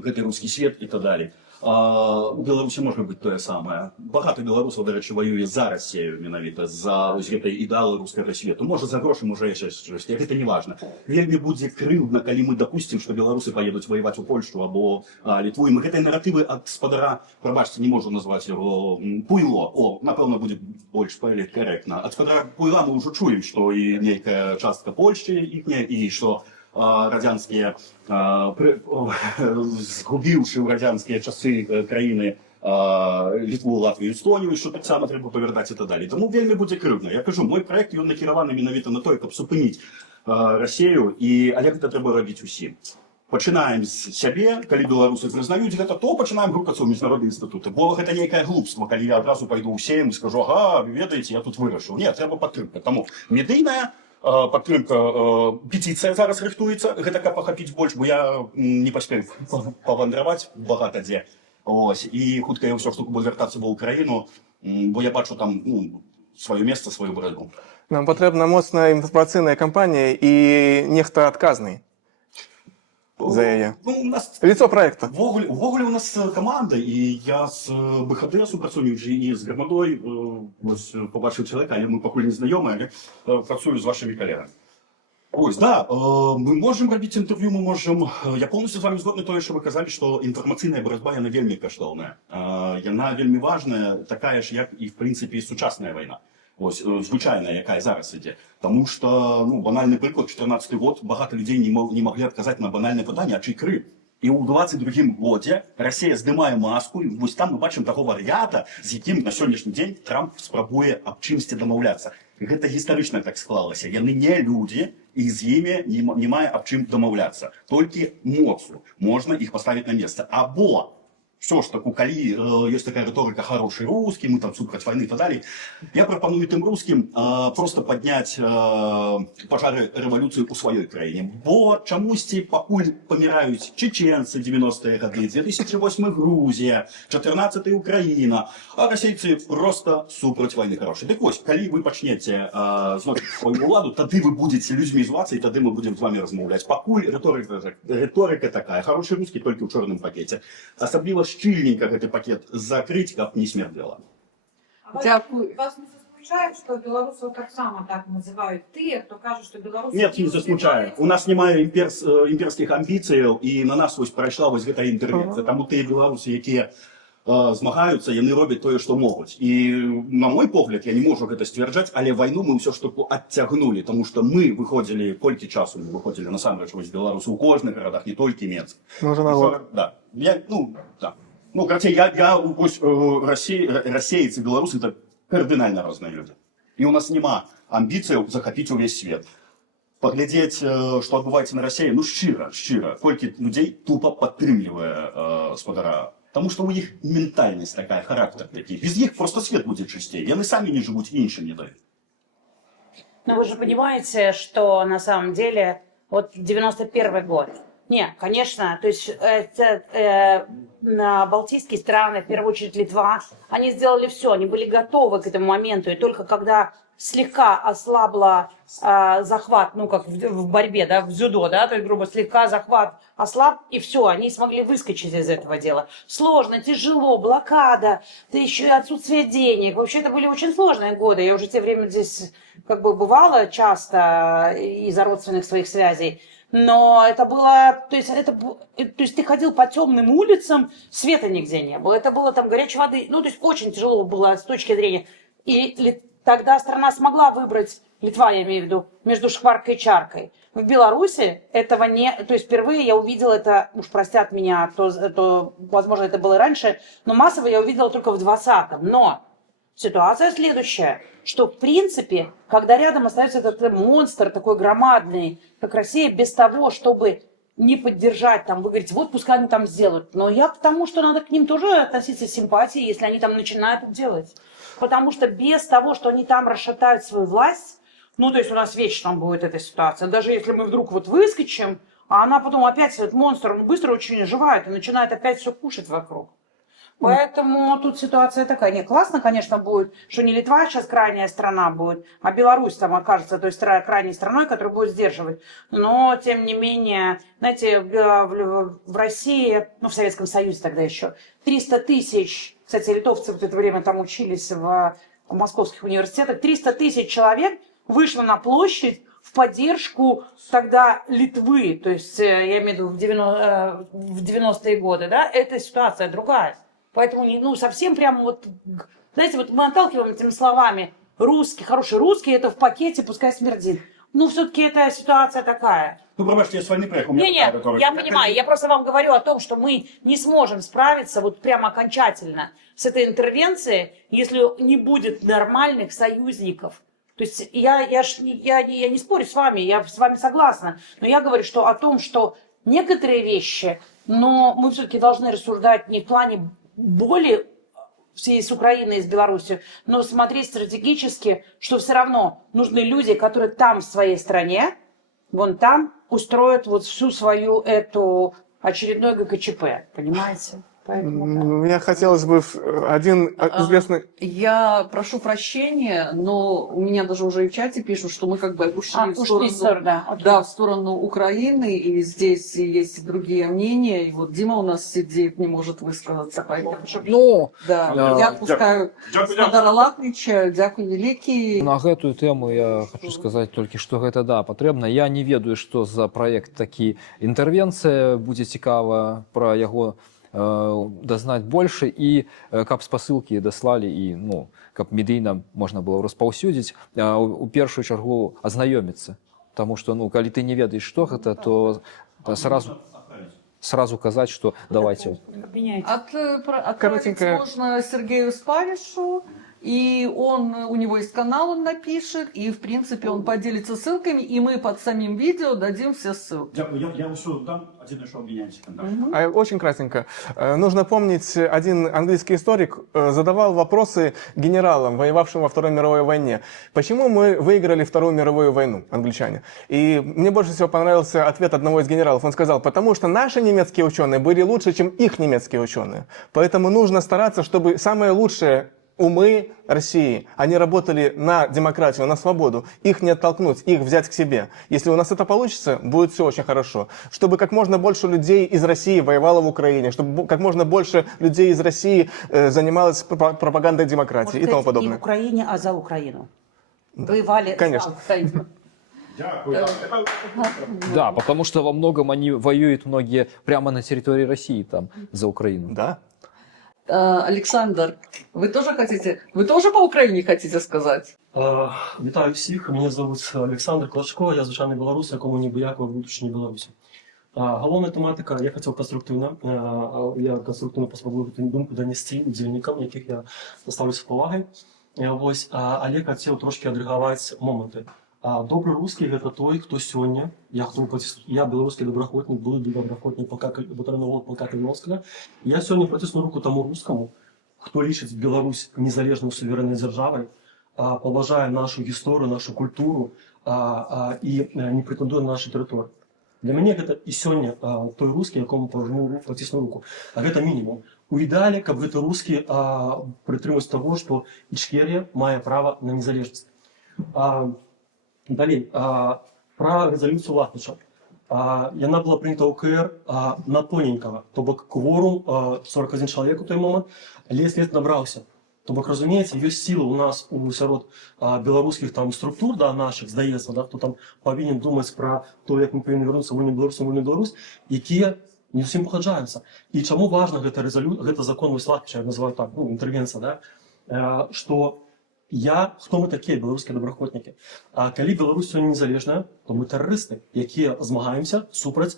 гэты рускі свет і так далей. У Беларусі можа быць тое самае. Багата беларусаў, дарэчы, ваюе за Расію менавіта, за вось гэтай ідэалы рускага свету. Можа, за грошы, можа, яшчэ штосьці. Гэта не важна. Вельмі будзе крыўдна, калі мы дапусцім, што беларусы паедуць ваяваць у Польшу або Літву. І мы гэтыя наратывы ад спадара, прабачце, не можу назваць яго, Пуйло. Напэўна, будзе больш карэктна. Ад спадара Пуйла мы ўжо чуем, што і нейкая частка Польшчы іхняя, і што радянскія, згубіўшы ў радянскія часы краіны Літву, Латвію, Эстонію, що таксама трэба павяртаць і так далей. Таму вельмі будзе крыўдна. Я кажу, мой праект, ён накіраваны менавіта на тое, каб супыніць Расію, але гэта трэба рабіць усім. Пачынаем з сябе, калі беларусы прызнаюць гэта, то пачынаем грукацца ў міжнародныя інстытуты. Бо гэта нейкае глупства, калі я адразу пайду ў сейм і скажу, ага, вы ведаеце, я тут вырашыў. Не, трэба падтрымка. Таму медыйная падтрымка, петыцыя зараз рыхтуецца, гэта каб ахапіць больш, бо я не паспею павандраваць багата дзе. І хутка я ўсё штуку буду вяртацца ва ўкраіну, бо я бачу там сваё месца, сваю барацьбу. Нам патрэбна моцная інфармацыйная кампанія і нехта адказны за яе. Лицо проекта. Увогуле у нас команда, і я з БХТ супрацоўнічаю і з грамадой, ось побачив чоловіка, але ми пакуль не знайомі, але працюю з вашими колегами. Ось, да, мы можем робіць інтерв'ю, мы можем... Я повністю з вами згодны тое, що ви казали, що інфармаційна боротьба, яна вельмі каштоўная. Яна вельмі важная, такая ж, як і, в принципі, сучасная війна. Ось, звичайна, яка зараз іде. Тому що, банальний приклад, 14-й год, багато людей не могли відказати на банальне питання, а чий Крим? І у 22-м годі Росія здимає маску, і ось там ми бачимо того варіата, з яким на сьогоднішній день Трамп спробує об чимсь домовлятися. Гэта гістарычна так склалася. Яны не люди, і з імі немає об чим домовлятися. Тільки моцу можна їх поставити на місце. Або все ж таки, калі есть такая риторика «хороший русский», мы там супраць войны и так далее, я пропоную тем русским просто поднять пожары революции у своей краине. Бо чамусьці пакуль помирают чеченцы 90-е годы, 2008 Грузия, 14-й Украина, а российцы просто супраць войны хорошие. Так ось, калі вы пачнете зносіць свою уладу, тады вы будете людьми зваться, и тады мы будем с вами размаўляць. Пакуль риторика такая, хороший русский только в черном пакете. Особливо щільненько гэты пакет закрыть, каб не смердела. Дякую. Вас не засмучает, что белорусов так само так называют тыя, кто кажет, что белорусы... Нет, не засмучае. У нас немає імперскіх амбіцыяў, і на нас вось прайшла вось гэта інтэрвенцыя. Таму тыя беларусы, якія змагаюцца, яны робяць тое, што могуць. І на мой погляд, я не можу гэта сцвярджаць, але вайну мы ўсё ж таки адцягнулі, таму што мы выходзілі, колькі часу мы выходзілі насамрэч вось беларусы ў кожных гарадах, не толькі Мінск. Можа на год. Да. Короче, расейцы, белорусы — это кардинально разные люди. И у нас нема амбіцыяў захапіць увесь свет. Паглядзець, што адбываецца на Расіі, шчыра, колькі людей тупо падтрымлівае спадара. Потому что у них ментальность такая, характер такие. Без них просто свет будет чистее. Яны сами не живут, іншим не дают. Но вы же понимаете, что на самом деле вот 91-й год. Не, конечно, то есть балтийские страны, в первую очередь Литва, они сделали все, они были готовы к этому моменту. И только когда слегка ослабла захват, ну, как в борьбе, да, в дзюдо, да, то есть, грубо, слегка захват ослаб, и все, они смогли выскочить из этого дела. Сложно, тяжело, блокада, да еще и отсутствие денег. Вообще, это были очень сложные годы. Я уже в те время здесь как бы бывала часто из-за родственных своих связей. Но это было, то есть ты ходил по темным улицам, света нигде не было. Это было там горячей воды. Ну, то есть очень тяжело было с точки зрения. И тогда страна смогла выбрать, Литва, я имею в виду, между шкваркой и чаркой. В Беларуси этого не... То есть впервые я увидела это, уж простят меня, то возможно, это было и раньше, но массово я увидела только в 20-м. Но ситуация следующая, что в принципе, когда рядом остается этот монстр такой громадный, как Россия, без того, чтобы не поддержать, там, вы говорите, вот пускай они там сделают. Но я потому, что надо к ним тоже относиться с симпатией, если они там начинают это делать. Потому что без того, что они там расшатают свою власть, ну, то есть у нас вечно будет эта ситуация. Даже если мы вдруг вот выскочим, а она потом опять, этот монстр, он быстро очень оживает и начинает опять все кушать вокруг. Поэтому тут ситуация такая. Не, классно, конечно, будет, что не Литва сейчас крайняя страна будет, а Беларусь там окажется той крайней страной, которая будет сдерживать. Но, тем не менее, знаете, в России, ну, в Советском Союзе тогда еще, 300 тысяч, кстати, литовцы в это время там учились в московских университетах, 300 тысяч человек вышло на площадь в поддержку тогда Литвы, то есть, я имею в виду, в 90-е годы, да, эта ситуация другая. Поэтому, ну, совсем прямо вот, знаете, вот мы отталкиваем этими словами русский, хороший русский, это в пакете, пускай смердит. Ну, все-таки эта ситуация такая. Ну, пробачьте, я с вами приехал. Не, я понимаю, я просто вам говорю о том, что мы не сможем справиться вот прямо окончательно с этой интервенцией, если не будет нормальных союзников. То есть я не спорю с вами, я с вами согласна, но я говорю, что о том, что некоторые вещи, но мы все-таки должны рассуждать не в плане боли в связи с Украиной и с Беларусью, но смотреть стратегически, что все равно нужны люди, которые там, в своей стране, вон там, устроят вот всю свою эту очередной ГКЧП, понимаете? Поэтому, да. Мне хотелось бы один известный... Я прошу прощения, но у меня даже уже и в чате пишут, что мы как бы ушли в сторону, да, в сторону Украины, и здесь есть другие мнения. И вот Дима у нас сидит, не может высказаться. Поэтому, Ну, да, я отпускаю Спадара Лахнича, дякую великий. на гэтую тэму я хочу сказаць толькі што гэта да патрэбна. Я не ведаю, што за праект такі інтэрвенцыя, будзе цікава пра яго дазнаць больше, і каб спасылкі даслалі, і ну, каб медыйна можна было распаўсюдзіць, у першую чаргу азнаёміцца. Таму што ну, калі ты не ведаеш, што гэта, то сразу казаць, што давайте. Отправить можно Сергею Спаришу, и у него есть канал, он напишет, и в принципе он поделится ссылками, и мы под самим видео дадим все ссылки. Я усю дам, один еще обменяемся контакт. Очень кратенько. Нужно помнить, один английский историк задавал вопросы генералам, воевавшим во Второй мировой войне. Почему мы выиграли Вторую мировую войну, англичане? И мне больше всего понравился ответ одного из генералов. Он сказал, потому что наши немецкие ученые были лучше, чем их немецкие ученые. Поэтому нужно стараться, чтобы самые лучшие умы России, они работали на демократию, на свободу. Их не оттолкнуть, их взять к себе. Если у нас это получится, будет все очень хорошо. Чтобы как можно больше людей из России воевало в Украине, чтобы как можно больше людей из России занималось пропагандой демократии и тому подобное. Не в Украине, а за Украину. Воевали Конечно. за Украину. Да, потому что во многом они воюют многие прямо на территории России там за Украину. Да. Александр, вы тоже по Украине хотите сказать? Вітаю всіх. Мене звуть Олександр Клашко, я звичайний білорус, якому ніяково в внутрішній Білорусі. Головна тематика, я хотів конструктивно, я конструктивно спробую думку донести удзельникам, яких я ставлюся з повагою. Ось, але хотів трошки адрегувати моменти. Добрый русский – это той, кто сегодня, я белорусский доброхотник, был доброхотник батальонного полка Калиновского. Я сегодня протисну руку тому русскому, кто лишит Беларусь незалежной суверенной державой, поважая нашу историю, нашу культуру и не претендуя на нашу территорию. Для меня это и сегодня той русский, якому протисну руку. А это минимум. У ідеалі, каб гэты русский прытрымаўся того, что Ічкерия мае право на незалежность. Далі, про резолюцію Латвича. Яна була прийнята УКР на тоненького, тобто кворум 41 чоловік у той момент, ледь набрався. Тобто, розумієте, є сили у нас серед білоруських там структур, да, наших, здається, да, хто там повинен думати про те, як ми повинні вернутися вольний Білорусь, які не всім погоджаються. І чому важливо гэта законність Латвича, я називаю так, ну, інтервенція, да, що хто ми такі, білоруські доброохотники? Коли Білорусь сьогодні незалежна, то ми терористи, які змагаємося супроть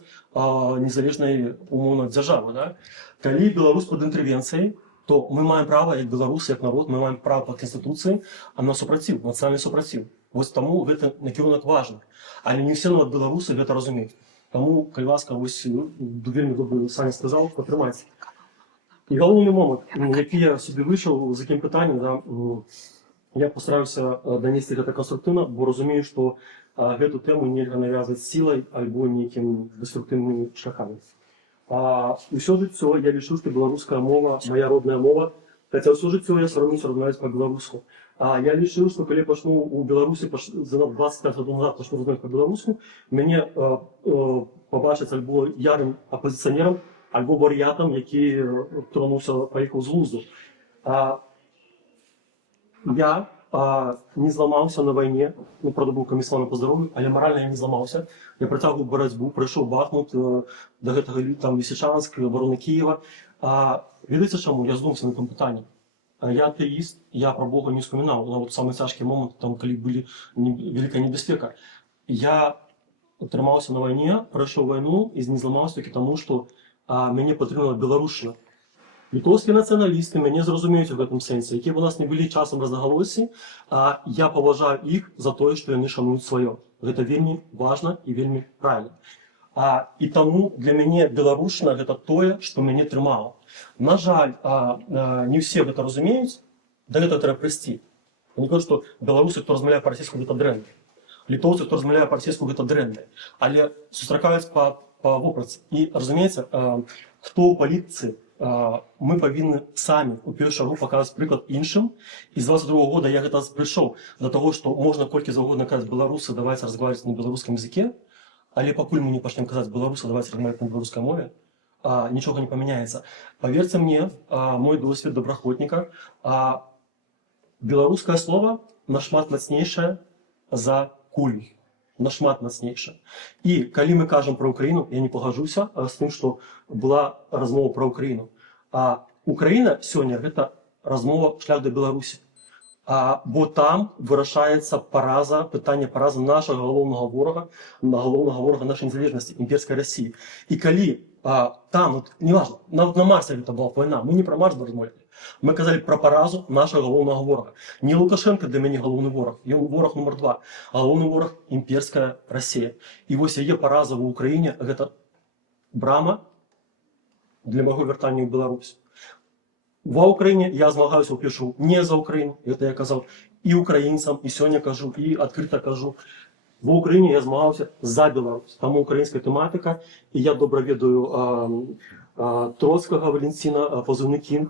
незалежної, умовно, держави. Да? Коли Білорусь під інтервенцією, то ми маємо право, як білоруси, як народ, ми маємо право по Конституції на супротив, національний супротив. Ось тому це накерунок важливий. Але не всі білоруси це розуміють. Тому, коли ласка, ось вельми добре Саня сказав, потримайтеся. І головний момент, який я собі вийшов з яким питанням, да, я постараюся донести гэта конструктивно, бо розумію, що эту тему нельзя нав'язати силою або неким деструктивними шляхами. Усё життя я вирішив, що білоруська мова моя родная мова, хоча усё життя я соромлюсь розмовляти по-білоруську. Я вирішив, що коли почну у Білорусі, 25 років назад почну розмовляти по-білоруську, мене побачать або ярим опозиціонером, або варіатом, який тронувся, поїхав з глузду. Я не зламався на війні, ну, правда, був комісаром по здоров'ю, але морально я не зламався. Я притягував боротьбу, пройшов Бахмут, до гэтага там Лисичанськ, оборони Києва. Відається чому? Я здумався на тому питанні. Я атеїст, я про Бога не вспоминав. На самий тяжкий момент, там, коли була велика небезпека. Я тримався на війні, пройшов війну і не зламався тільки тому, що мені потрібна Білорусщина. Литовські націоналісти мене зрозуміють в цьому сенсі, які б у нас не були часом розноголосі, я поважаю їх за те, що вони шанують своє. Це вельми важливо і вельми правильно. І тому для мене Білорусщина – це те, що мене тримало. На жаль, не всі це розуміють, до цього треба прийти. Вони кажуть, що білоруси, хто розмовляє по-російську, це дренне. Литовці, хто розмовляє по-російську, це дренне. Але зустрічаються по вопросу. І, розумієте, хто у політиці, ми повинні самі у першу чергу показувати приклад іншим. І з 22-го року я прийшов до того, що можна кілька завгодно казати білоруси, давайте розмовляти на білоруському язикі, але поки ми не почнемо казати білоруси, давайте розмовляти на білоруській мові, нічого не поміняється. Повірте мені, мой досвід доброохотника, білоруське слово нашмат мацніше за куль. Нашмат мацніше. І коли ми кажемо про Україну, я не погоджуся з тим, що була розмова про Україну. Україна сьогодні – це розмова шлях до Білорусі. Бо там вирішається питання пораза нашого головного ворога нашої незалежності, імперської Росії. І коли там, неважно, навіть на Марсі це була війна, ми не про Марс розмовляли. Ми казали про поразу нашого головного ворога. Не Лукашенко для мене головний ворог, він ворог номер 2, а головний ворог – імперська Росія. І ось її пораза в Україні – це брама для мого вертання в Білорусь. В Україні я змагаюся у першу не за Україну, це я казав і українцям, і сьогодні кажу, і відкрито кажу. В Україні я змагався за Білорусь, там українська тематика, і я добре відаю Троцького Валентина, позивний Кінг.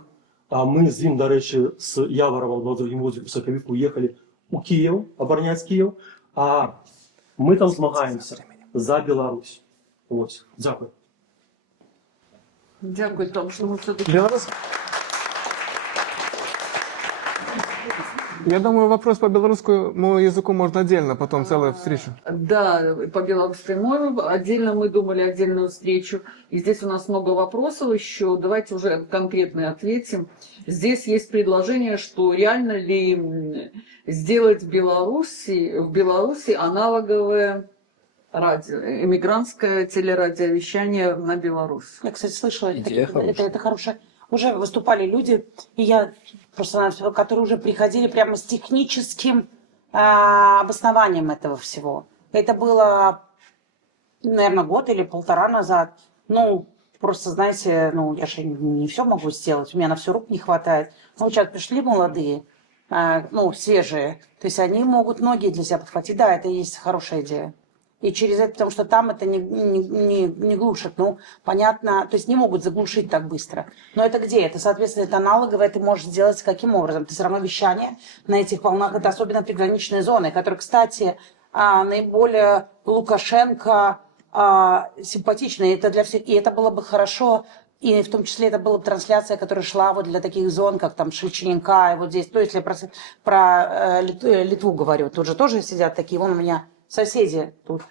Ми з ним, до речі, з Яворовым в 22-му році у Соковіку їхали у Київ, обороняти Київ, а ми там змагаємося за Білорусь. Ось, дякую. Дякую, тому що ми все-таки... Я думаю, вопрос по белорусскому языку можно отдельно, потом целую встречу. Да, по белорусской мове отдельно мы думали отдельную встречу. И здесь у нас много вопросов еще. Давайте уже конкретно ответим. Здесь есть предложение, что реально ли сделать в Беларуси аналоговое радио, эмигрантское телерадиовещание на Беларусь. Я, кстати, слышала, Идея хорошая. это хорошее. Уже выступали люди, и я просто, которые уже приходили прямо с техническим обоснованием этого всего. Это было, наверное, год или полтора назад. Ну, просто, знаете, ну, я же не все могу сделать, у меня на все рук не хватает. Ну, сейчас пришли молодые, ну, свежие, то есть они могут многие для себя подхватить. Да, это и есть хорошая идея. И через это, потому что там это не глушат. Ну, понятно, то есть не могут заглушить так быстро. Но это где? Это, соответственно, это аналоговое, ты можешь сделать каким образом? Ты все равно вещание на этих волнах, это особенно приграничные зоны, которые, кстати, наиболее Лукашенко симпатичны. Это для всех, и это было бы хорошо. И в том числе это была бы трансляция, которая шла вот для таких зон, как там Шевченка, и вот здесь. То есть я про Литву говорю. Тут же тоже сидят такие. Вон у меня соседи тут.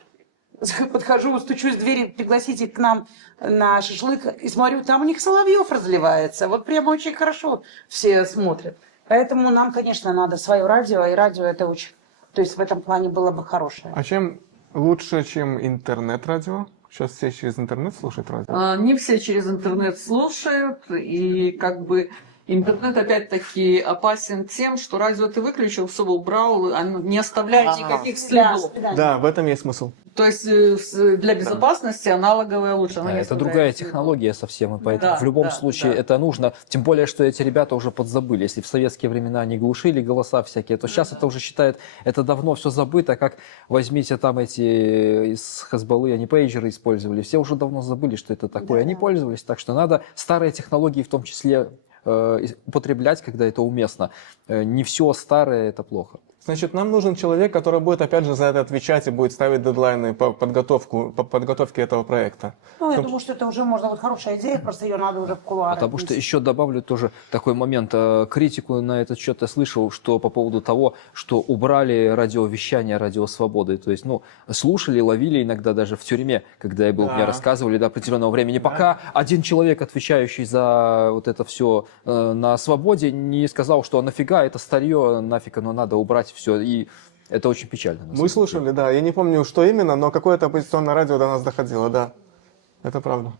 Подхожу, стучусь в двери, пригласите к нам на шашлык. И смотрю, там у них Соловьев разливается. Вот прямо очень хорошо все смотрят. Поэтому нам, конечно, надо свое радио. И радио это очень... То есть в этом плане было бы хорошее. А чем лучше, чем интернет-радио? Сейчас все через интернет слушают радио? Не все через интернет слушают, и как бы интернет опять-таки опасен тем, что радио ты выключил, все убрал, оно не оставляет никаких следов. Да, в этом есть смысл. То есть для безопасности аналоговое лучше. Оно Да, не это оставляет другая следов. технология совсем, и поэтому Да, в любом да, случае да. это нужно. Тем более, что эти ребята уже подзабыли. Если в советские времена они глушили голоса всякие, то сейчас это уже считают, это давно все забыто. Как возьмите там эти из Хезболлы, они пейджеры использовали. Все уже давно забыли, что это такое. Они пользовались, так что надо старые технологии в том числе употреблять, когда это уместно. Не все старое это плохо. Значит, нам нужен человек, который будет, опять же, за это отвечать и будет ставить дедлайны по подготовке этого проекта. Ну, я думаю, что это уже можно, вот хорошая идея, просто ее надо уже в кулуарах. Потому что еще добавлю тоже такой момент. Критику на этот счет я слышал, что по поводу того, что убрали радиовещание Радио Свободы. То есть, ну, слушали, ловили иногда даже в тюрьме, когда я был, мне рассказывали до определенного времени, пока один человек, отвечающий за вот это все на свободе, не сказал, что нафига это старье, нафиг оно надо убрать все. И это очень печально. Мы слушали, да. Я не помню, что именно, но какое-то оппозиционное радио до нас доходило, да. Это правда.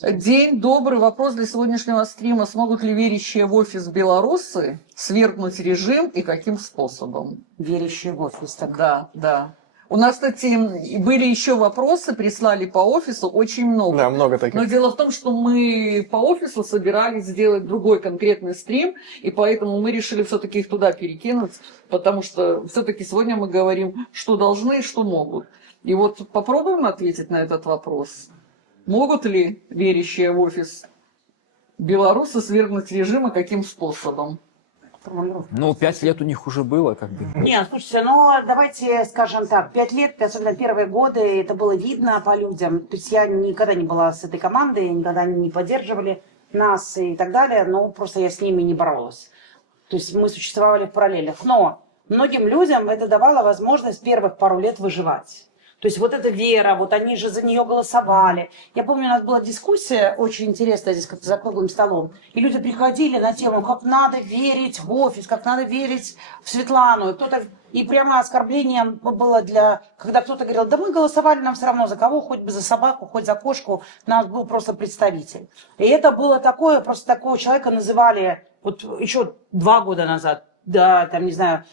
День добрый. Вопрос для сегодняшнего стрима. Смогут ли верящие в офис белорусы свергнуть режим и каким способом? Верящие в офис. Так. Да, да. У нас, кстати, были еще вопросы, прислали по офису очень много. Да, много таких. Но дело в том, что мы по офису собирались сделать другой конкретный стрим, и поэтому мы решили все-таки их туда перекинуть, потому что все-таки сегодня мы говорим, что должны и что могут. И вот попробуем ответить на этот вопрос. Могут ли верящие в офис белорусы свергнуть режим и каким способом? Ну, 5 лет у них уже было, как бы. Не, слушайте, ну давайте скажем так, 5 лет, особенно первые годы, это было видно по людям. То есть я никогда не была с этой командой, никогда они не поддерживали нас и так далее, но просто я с ними не боролась. То есть мы существовали в параллелях. Но многим людям это давало возможность первых пару лет выживать. То есть вот эта вера, вот они же за нее голосовали. Я помню, у нас была дискуссия очень интересная здесь как-то за круглым столом. И люди приходили на тему, как надо верить в офис, как надо верить в Светлану. И прямо оскорблением было когда кто-то говорил, да мы голосовали, нам все равно за кого, хоть бы за собаку, хоть за кошку, у нас был просто представитель. И это было такое, просто такого человека называли, вот еще 2 года назад, да, там, не знаю,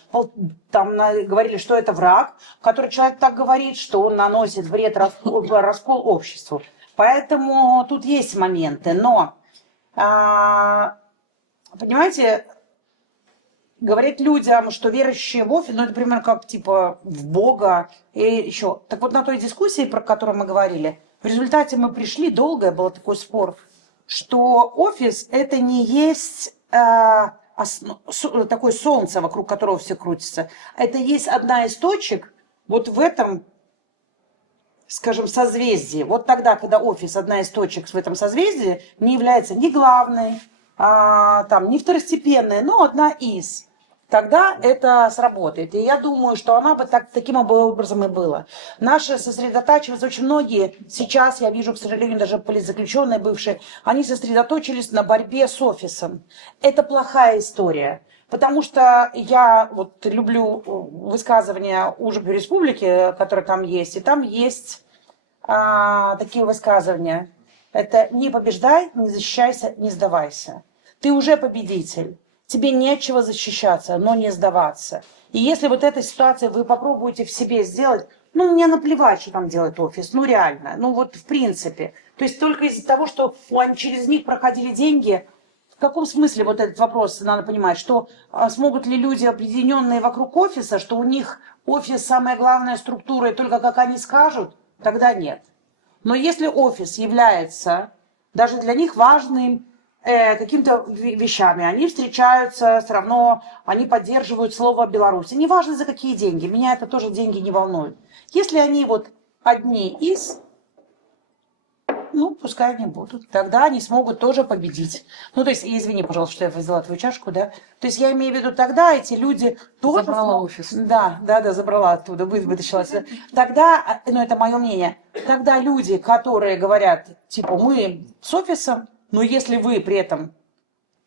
там говорили, что это враг, который человек так говорит, что он наносит вред, раскол обществу. Поэтому тут есть моменты, но, понимаете, говорить людям, что верующие в офис, ну, это примерно как, типа, в Бога и еще. Так вот, на той дискуссии, про которую мы говорили, в результате мы пришли, долго был такой спор, что офис это не есть... такое солнце, вокруг которого все крутится. Это есть одна из точек вот в этом, скажем, созвездии. Вот тогда, когда офис, одна из точек в этом созвездии, не является ни главной, ни второстепенной, но одна из. Тогда это сработает. И я думаю, что она бы таким образом и была. Наши сосредотачиваются, очень многие, сейчас я вижу, к сожалению, даже политзаключенные бывшие, они сосредоточились на борьбе с офисом. Это плохая история. Потому что я вот люблю высказывания Ужб Республики, которые там есть, и там есть такие высказывания. Это не побеждай, не защищайся, не сдавайся. Ты уже победитель. Тебе нечего защищаться, но не сдаваться. И если вот эта ситуация вы попробуете в себе сделать, ну, мне наплевать, что там делает офис, ну, реально, ну, вот в принципе. То есть только из-за того, что через них проходили деньги, в каком смысле вот этот вопрос надо понимать, что смогут ли люди, объединенные вокруг офиса, что у них офис самая главная структура, и только как они скажут, тогда нет. Но если офис является даже для них важным какими-то вещами, они встречаются, все равно они поддерживают слово Беларусь. Неважно за какие деньги, меня это тоже деньги не волнуют. Если они вот одни из, ну, пускай они будут. Тогда они смогут тоже победить. Ну, то есть, извини, пожалуйста, что я взяла твою чашку, да. То есть, я имею в виду, тогда эти люди тоже... Забрала офис. Да, забрала оттуда, вытащила. Тогда, ну, это мое мнение, тогда люди, которые говорят, типа, мы с офисом, но если вы при этом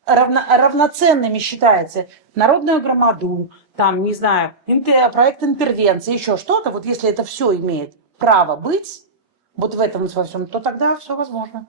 равноценными считаете народную громаду, там, не знаю, проект интервенции, еще что-то, вот если это все имеет право быть, вот в этом во всем, то тогда все возможно.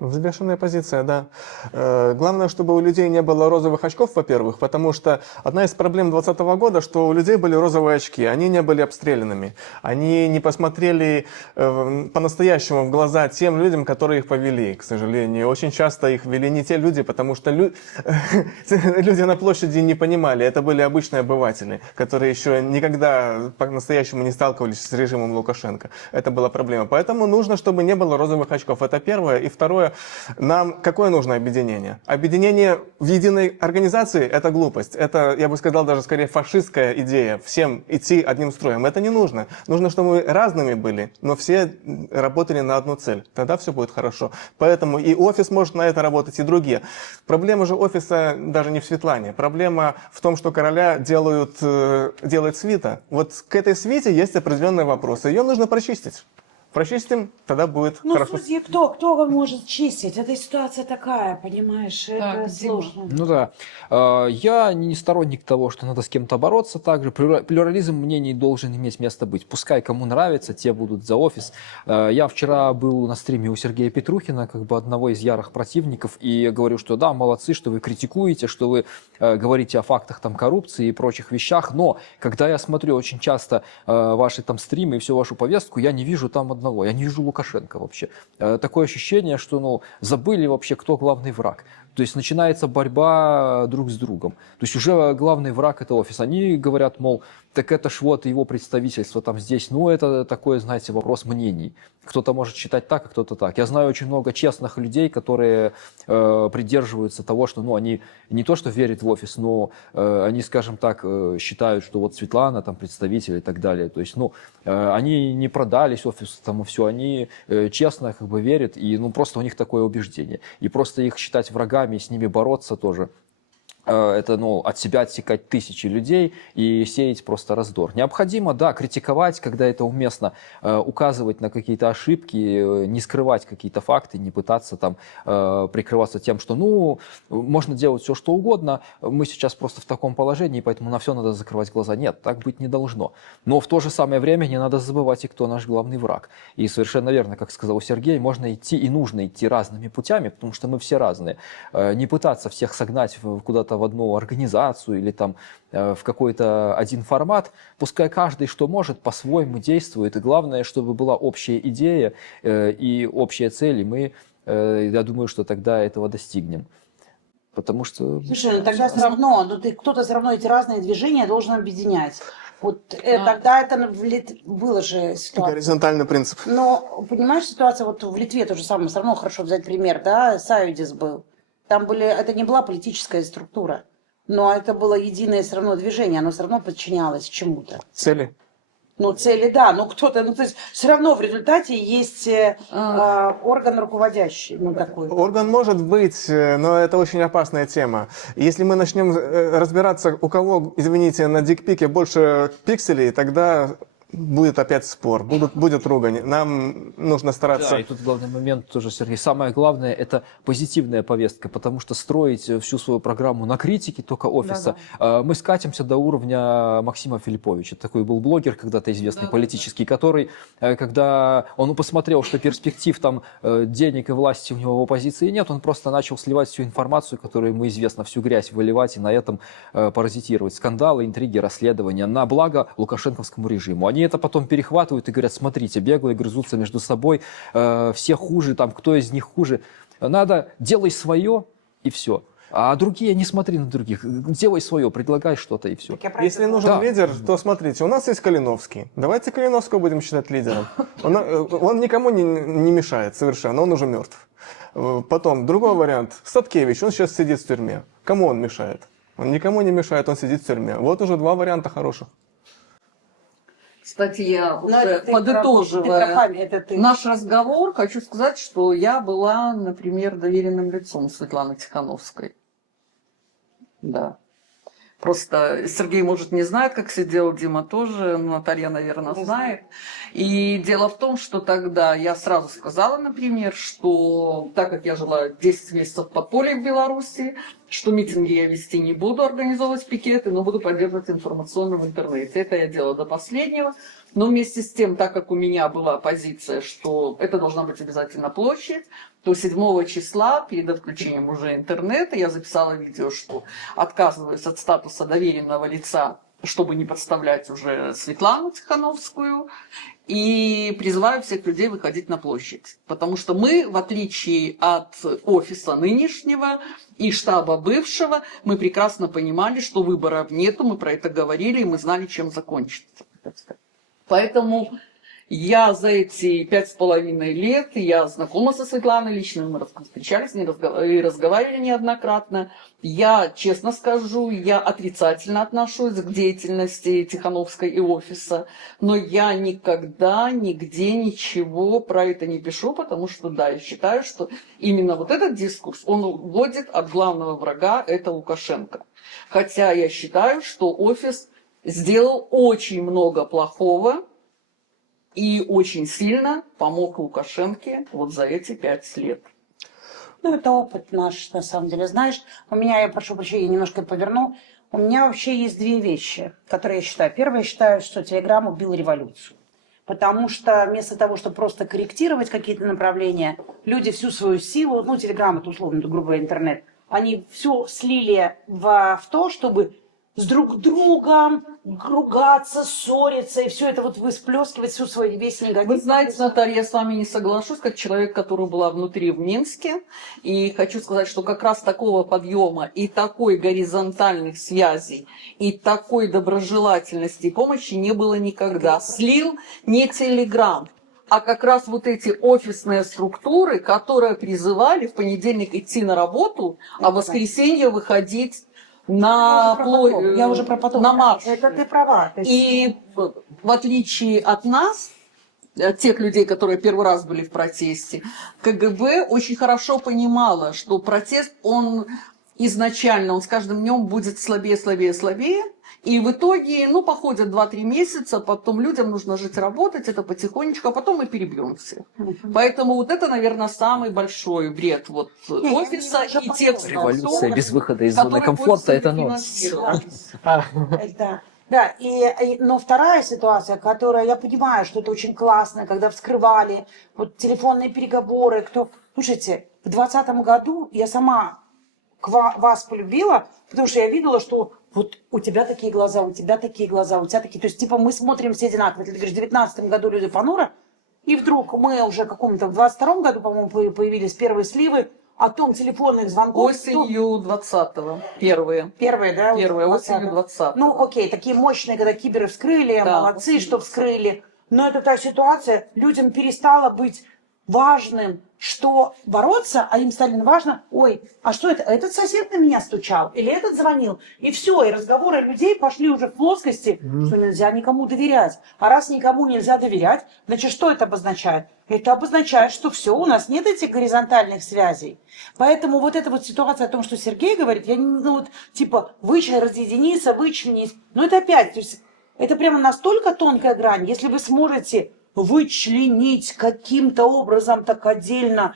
Взвешенная позиция, да. Главное, чтобы у людей не было розовых очков, во-первых, потому что одна из проблем 2020 года, что у людей были розовые очки, они не были обстрелянными, они не посмотрели по-настоящему в глаза тем людям, которые их повели, к сожалению. Очень часто их вели не те люди, потому что люди на площади не понимали, это были обычные обыватели, которые еще никогда по-настоящему не сталкивались с режимом Лукашенко. Это была проблема. Поэтому нужно, чтобы не было розовых очков. Это первое. И второе, нам какое нужно объединение? Объединение в единой организации – это глупость. Это, я бы сказал, даже скорее фашистская идея. Всем идти одним строем. Это не нужно. Нужно, чтобы мы разными были, но все работали на одну цель. Тогда все будет хорошо. Поэтому и офис может на это работать, и другие. Проблема же офиса даже не в Светлане. Проблема в том, что короля делает свита. Вот к этой свите есть определенные вопросы. Ее нужно прочистить. Прочистим, тогда будет Ну, хорошо. судьи, кто может чистить? Эта ситуация такая, понимаешь, Так, это Дима. сложно. Ну да. Я не сторонник того, что надо с кем-то бороться. Также плюрализм мнений должен иметь место быть. Пускай кому нравится, те будут за офис. Я вчера был на стриме у Сергея Петрухина, как бы одного из ярых противников, и говорю, что да, молодцы, что вы критикуете, что вы говорите о фактах там коррупции и прочих вещах, но когда я смотрю очень часто ваши там стримы и всю вашу повестку, я не вижу там одного, я не вижу Лукашенко вообще. Такое ощущение, что забыли вообще, кто главный враг. То есть начинается борьба друг с другом. То есть уже главный враг – это офис. Они говорят, мол, так это ж вот его представительство там здесь. Ну, это такой, знаете, вопрос мнений. Кто-то может считать так, а кто-то так. Я знаю очень много честных людей, которые придерживаются того, что они не то, что верят в офис, но они, скажем так, считают, что вот Светлана там представитель и так далее. То есть, они не продались офису там и все. Они честно как бы верят, и просто у них такое убеждение. И просто их считать врагами, и с ними бороться тоже. Это, от себя отсекать тысячи людей и сеять просто раздор. Необходимо, да, критиковать, когда это уместно, указывать на какие-то ошибки, не скрывать какие-то факты, не пытаться там прикрываться тем, что, можно делать все, что угодно, мы сейчас просто в таком положении, поэтому на все надо закрывать глаза. Нет, так быть не должно. Но в то же самое время не надо забывать и кто наш главный враг. И совершенно верно, как сказал Сергей, можно идти и нужно идти разными путями, потому что мы все разные. Не пытаться всех согнать куда-то в одну организацию или там в какой-то один формат, пускай каждый, что может, по-своему действует, и главное, чтобы была общая идея и общая цель, и мы, я думаю, что тогда этого достигнем. Потому что... Слушай, тогда все равно, кто-то все равно эти разные движения должен объединять. Тогда это было же ситуация. Горизонтальный принцип. Но, понимаешь, ситуация в Литве то же самое, все равно хорошо взять пример, да, Союдис был. Это не была политическая структура, но это было единое все равно движение, оно все равно подчинялось чему-то. Цели? Цели, да, но кто-то, то есть все равно в результате есть орган руководящий, такой. Орган может быть, но это очень опасная тема. Если мы начнем разбираться, у кого, извините, на дикпике больше пикселей, тогда будет опять спор, будет ругань. Нам нужно стараться... Да, и тут главный момент тоже, Сергей. Самое главное – это позитивная повестка, потому что строить всю свою программу на критике только офиса, мы скатимся до уровня Максима Филипповича. Такой был блогер когда-то известный, политический, который, когда он посмотрел, что перспектив там денег и власти у него в оппозиции нет, он просто начал сливать всю информацию, которая ему известна, всю грязь выливать и на этом паразитировать. Скандалы, интриги, расследования на благо лукашенковскому режиму. Они это потом перехватывают и говорят, смотрите, беглые грызутся между собой, все хуже, там, кто из них хуже. Надо, делай свое, и все. А другие, не смотри на других. Делай свое, предлагай что-то и все. Так я про Если это нужен Да. лидер, то смотрите, у нас есть Калиновский. Давайте Калиновского будем считать лидером. Он никому не мешает совершенно, он уже мертв. Потом, другой вариант. Статкевич, он сейчас сидит в тюрьме. Кому он мешает? Он никому не мешает, он сидит в тюрьме. Вот уже два варианта хороших. Кстати, я Ну, уже это ты про подытоживая память, это ты. наш разговор, хочу сказать, что я была, например, доверенным лицом Светланы Тихановской. Да. Просто Сергей, может, не знает, как сидел, Дима тоже, Наталья, наверное, знает. И дело в том, что тогда я сразу сказала, например, что так как я жила 10 месяцев в подполье в Беларуси, что митинги я вести не буду, организовывать пикеты, но буду поддерживать информационно в интернете. Это я делала до последнего. Но вместе с тем, так как у меня была позиция, что это должна быть обязательно площадь, то 7 числа, перед отключением уже интернета, я записала видео, что отказываюсь от статуса доверенного лица, чтобы не подставлять уже Светлану Тихановскую, и призываю всех людей выходить на площадь. Потому что мы, в отличие от офиса нынешнего и штаба бывшего, мы прекрасно понимали, что выборов нету, мы про это говорили, и мы знали, чем закончится. Поэтому я за эти 5,5 лет, я знакома со Светланой лично, мы встречались и разговаривали неоднократно. Я, честно скажу, я отрицательно отношусь к деятельности Тихановской и офиса, но я никогда, нигде ничего про это не пишу, потому что, да, я считаю, что именно вот этот дискурс, он уводит от главного врага, это Лукашенко. Хотя я считаю, что офис сделал очень много плохого и очень сильно помог Лукашенке вот за эти 5 лет. Ну, это опыт наш, на самом деле. Знаешь, у меня, я прошу прощения, я немножко поверну, у меня вообще есть две вещи, которые я считаю. Первое, я считаю, что Телеграм убил революцию. Потому что вместо того, чтобы просто корректировать какие-то направления, люди всю свою силу, ну, Телеграм, это условно, это, грубо говоря, интернет, они все слили в то, чтобы с друг другом ругаться, ссориться, и все это вот высплескивать всю свою весь негатив. Вы знаете, Наталья, я с вами не соглашусь, как человек, который была внутри в Минске. И хочу сказать, что как раз такого подъема и такой горизонтальных связей, и такой доброжелательности и помощи не было никогда. Слил не Телеграм, а как раз вот эти офисные структуры, которые призывали в понедельник идти на работу, а в воскресенье выходить на Я уже про потом. на марш. Это ты права. То есть... И в отличие от нас, от тех людей, которые первый раз были в протесте, КГБ очень хорошо понимала, что протест, он изначально, он с каждым днем будет слабее, слабее, слабее. И в итоге, ну, походят 2-3 месяца, потом людям нужно жить, работать, это потихонечку, а потом мы перебьем всех. Поэтому вот это, наверное, самый большой вред вот офиса и тех Революция структур, без выхода из зоны которые комфорта – это финансировал. нонсенс. Да, но вторая ситуация, которая, я понимаю, что это очень классно, когда вскрывали вот телефонные переговоры, кто... Слушайте, в 2020 году я сама вас полюбила, потому что я видела, что вот у тебя такие глаза, у тебя такие глаза, у тебя такие... То есть, типа, мы смотрим все одинаково. Ты говоришь, в 2019 году люди понуро, и вдруг мы уже в каком-то, в 2022 году, по-моему, появились первые сливы о том телефонных звонков. Осенью 20-го. Первые. Первые, да? Первые, осенью 20-го. Ну, окей, такие мощные, когда киберы вскрыли, Да, молодцы, осенью что вскрыли. Но это та ситуация, людям перестало быть важным, что бороться, а им стало важно, ой, а что это? Этот сосед на меня стучал, или этот звонил. И все, и разговоры людей пошли уже в плоскости, что нельзя никому доверять. А раз никому нельзя доверять, значит, что это обозначает? Это обозначает, что все, у нас нет этих горизонтальных связей. Поэтому вот эта вот ситуация о том, что Сергей говорит, я не, ну вот, типа, разъединиться, вычленить, но это опять, то есть, это прямо настолько тонкая грань, если вы сможете вычленить каким-то образом так отдельно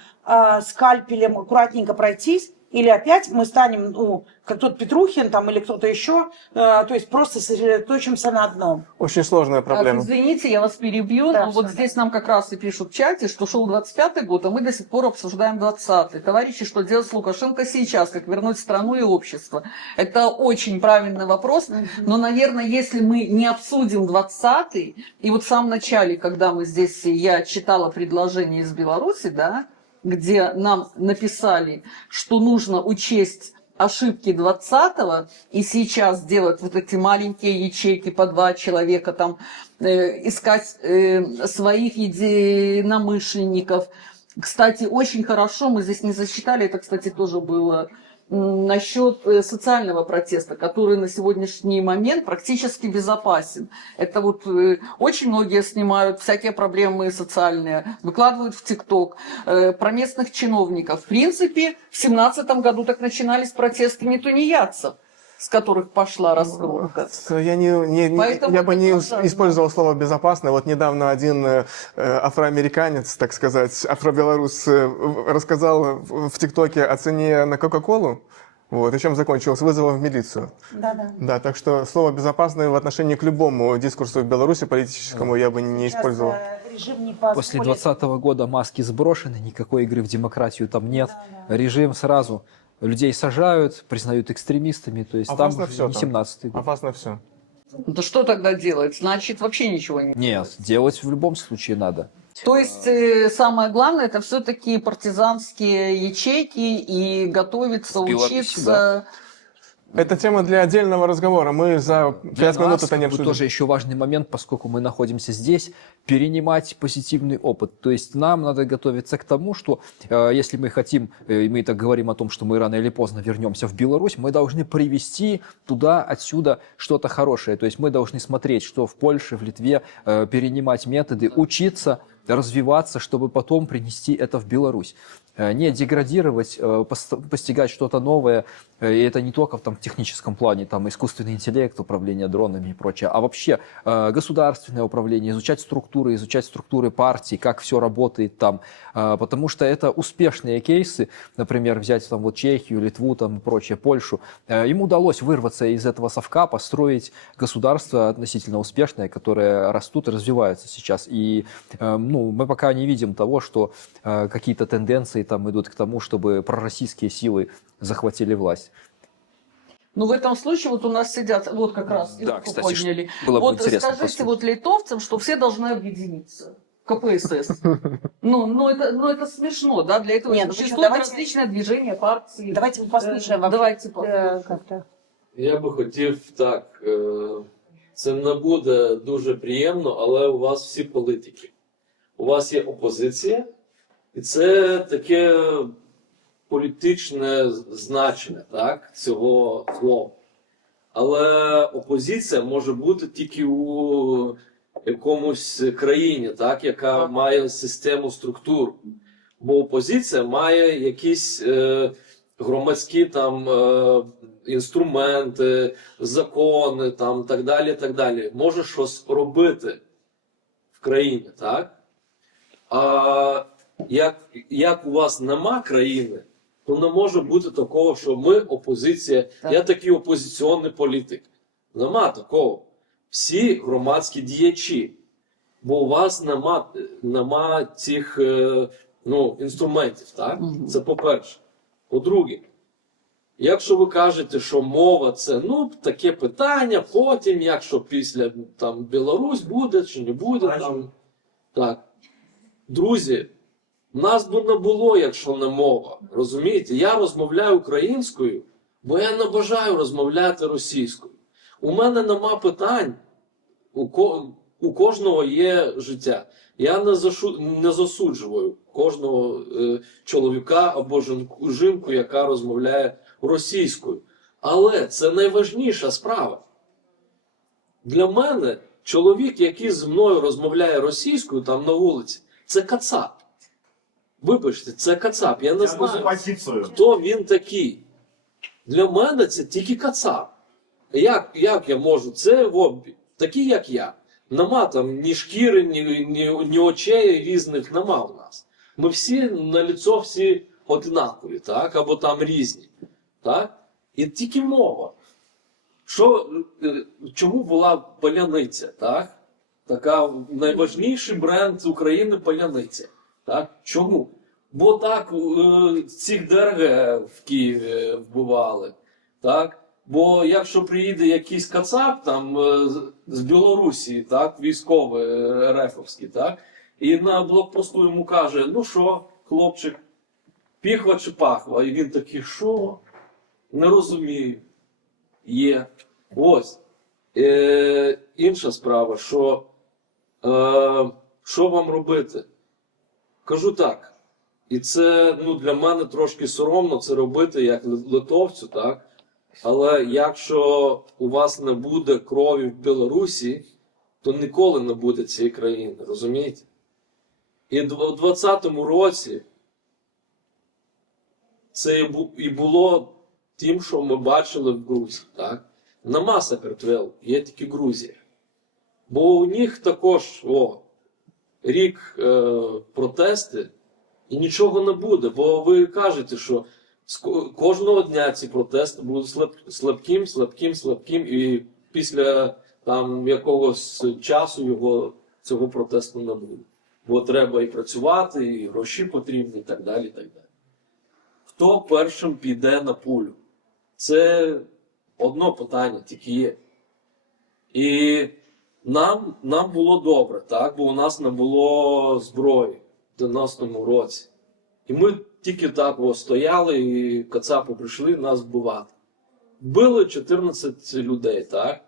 скальпелем аккуратненько пройтись, или опять мы станем, ну, как тот Петрухин там или кто-то еще, то есть просто сосредоточимся на одном. Очень сложная проблема. Извините, я вас перебью, Да, но вот всё. здесь нам как раз и пишут в чате, что шел 25-й год, а мы до сих пор обсуждаем 20-й. Товарищи, что делать с Лукашенко сейчас, как вернуть страну и общество? Это очень правильный вопрос, но, наверное, если мы не обсудим 20-й, и вот в самом начале, когда мы здесь, я читала предложение из Беларуси, да, где нам написали, что нужно учесть ошибки 20-го и сейчас делать вот эти маленькие ячейки по 2 человека, там, искать своих единомышленников. Кстати, очень хорошо, мы здесь не засчитали, это, кстати, тоже было насчет социального протеста, который на сегодняшний момент практически безопасен. Это вот очень многие снимают всякие проблемы социальные, выкладывают в ТикТок, про местных чиновников. В принципе, в 2017 году так начинались протесты не тунеядцев, с которых пошла раскрутка. Я бы не продолжаем. использовал слово «безопасно». Вот недавно один афроамериканец, так сказать, афробелорус, рассказал в ТикТоке о цене на Кока-Колу. Вот, и чем закончилось? Вызовом в милицию. Да. Да, так что слово «безопасное» в отношении к любому дискурсу в Беларуси политическому я бы не Сейчас, использовал. режим не После позволит- 2020 года маски сброшены, никакой игры в демократию там нет. Режим сразу людей сажают, признают экстремистами, то есть Опасно там всё не там. 17-й год. Опасно все. Да что тогда делать? Значит, вообще ничего не Нет, делать в любом случае надо. То есть самое главное это все-таки партизанские ячейки и готовиться, В Беларуси, учиться. Это тема для отдельного разговора. Мы за 5 минут нас, это не как бы, обсудим. тоже еще важный момент, поскольку мы находимся здесь, перенимать позитивный опыт. То есть нам надо готовиться к тому, что если мы хотим, и мы так говорим о том, что мы рано или поздно вернемся в Беларусь, мы должны привести туда, отсюда что-то хорошее. То есть мы должны смотреть, что в Польше, в Литве, перенимать методы, учиться, развиваться, чтобы потом принести это в Беларусь. Не деградировать, постигать что-то новое, и это не только в там, техническом плане, там, искусственный интеллект, управление дронами и прочее, а вообще государственное управление, изучать структуры партий, как все работает там, потому что это успешные кейсы, например, взять там, вот, Чехию, Литву там, и прочее, Польшу, им удалось вырваться из этого совка, построить государство относительно успешное, которое растут и развиваются сейчас, и мы пока не видим того, что какие-то тенденции там идут к тому, чтобы пророссийские силы захватили власть. Ну, в этом случае вот у нас сидят, вот как раз, Да, руку кстати, подняли. было бы Вот интересно скажите послушать. вот литовцам, что все должны объединиться. КПСС. Это смешно, да? Для этого Нет, ну существуют почему? Давайте- различные движения, партии. Давайте мы послушаем вообще, Давайте послушаем. как-то. Я би хотів так. Це не буде дуже приємно, але у вас всі політики. У вас є опозиція, і це таке політичне значення, так, цього слова. Але опозиція може бути тільки у якомусь країні, так, яка має систему структур. Бо опозиція має якісь громадські там інструменти, закони, там так далі, так далі. Може щось робити в країні, так? А як у вас нема країни, то не може бути такого, що ми опозиція, Так. я такий опозиційний політик. Нема такого. Всі громадські діячі. Бо у вас нема цих інструментів, так? Мгм. Це по-перше. По-друге, якщо ви кажете, що мова це таке питання, потім, якщо після там Білорусь буде чи не буде, там так. Друзі, нас би не було, якщо не мова. Розумієте? Я розмовляю українською, бо я не бажаю розмовляти російською. У мене нема питань. У кожного є життя. Я не засуджую кожного чоловіка або жінку, яка розмовляє російською. Але це найважніша справа. Для мене чоловік, який зі мною розмовляє російською там на вулиці, це кацап. Вибачте, це кацап. Я не знаю, позицию. хто він такий. Для мене це тільки кацап. Як я можу? Це такі, як я. Нема там ні шкіри, ні очей різних нема у нас. Ми всі на лицо всі однакові, так? Або там різні. Так? І тільки мова. Чому була паляниця, так? Така найважніший бренд України паляниця. Так? Чому? Бо так цих ДРГ в Києві вбивали. Так? Бо якщо приїде якийсь кацап там з Білорусі, так, військовий РФовський, так, і на блокпосту йому каже: ну що, хлопчик, піхва чи пахва? І він такий: що? не розумію. Є. Ось. Інша справа, що вам робити? Кажу так. І це для мене трошки соромно це робити як литовцю, так? Але якщо у вас не буде крові в Білорусі, то ніколи не буде цієї країни, розумієте? І в 2020 році це і було тим, що ми бачили в Грузії, так? Нема Саакартвелу, є тільки Грузія. Бо у них також рік протести, і нічого не буде. Бо ви кажете, що кожного дня ці протести будуть слабким, і після якогось часу цього протесту не буде. Бо треба і працювати, і гроші потрібні, і так далі, і так далі. Хто першим піде на пулю? Це одно питання тільки є. І нам було добре, так? Бо у нас не було зброї в 90-му році. І ми тільки так стояли, і кацапи прийшли нас вбивати. Вбили 14 людей, так?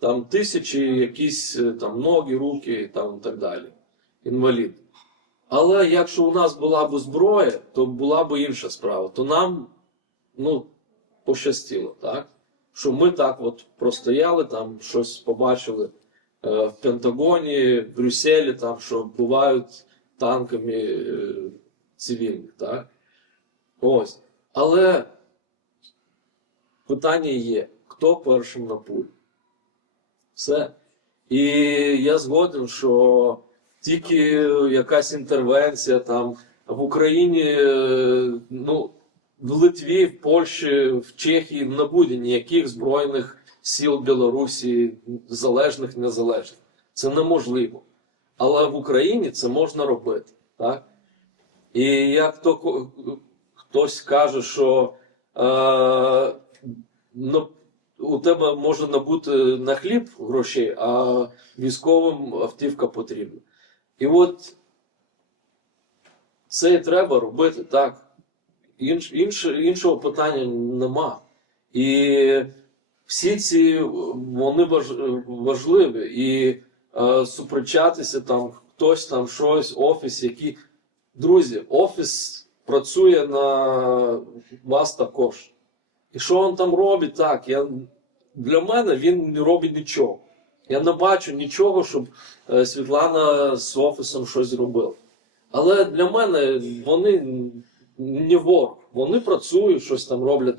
Там 1000 якісь ноги, руки і так далі. Інвалід. Але якщо у нас була б зброя, то була б інша справа. То нам, пощастило, так? Що ми так простояли, там щось побачили в Пентагоні, в Брюсселі, що вбивають танками цивільних, так? Ось. Але питання є, хто першим на пулю? Все. І я згоден, що тільки якась інтервенція в Україні, в Литві, в Польщі, в Чехії не буде ніяких збройних сил Білорусі, залежних, незалежних. Це неможливо. Але в Україні це можна робити. Так? І як хтось каже, що у тебе може не бути на хліб грошей, а військовим автівка потрібна. І це і треба робити, так. Іншого питання нема. І всі ці, вони важливі. І суперечатися, хтось щось, офіс, який... Друзі, офіс працює на вас також. І що він там робить, так, для мене він не робить нічого. Я не бачу нічого, щоб Світлана з офісом щось зробила. Але для мене вони не ворог. Вони працюють, щось там роблять.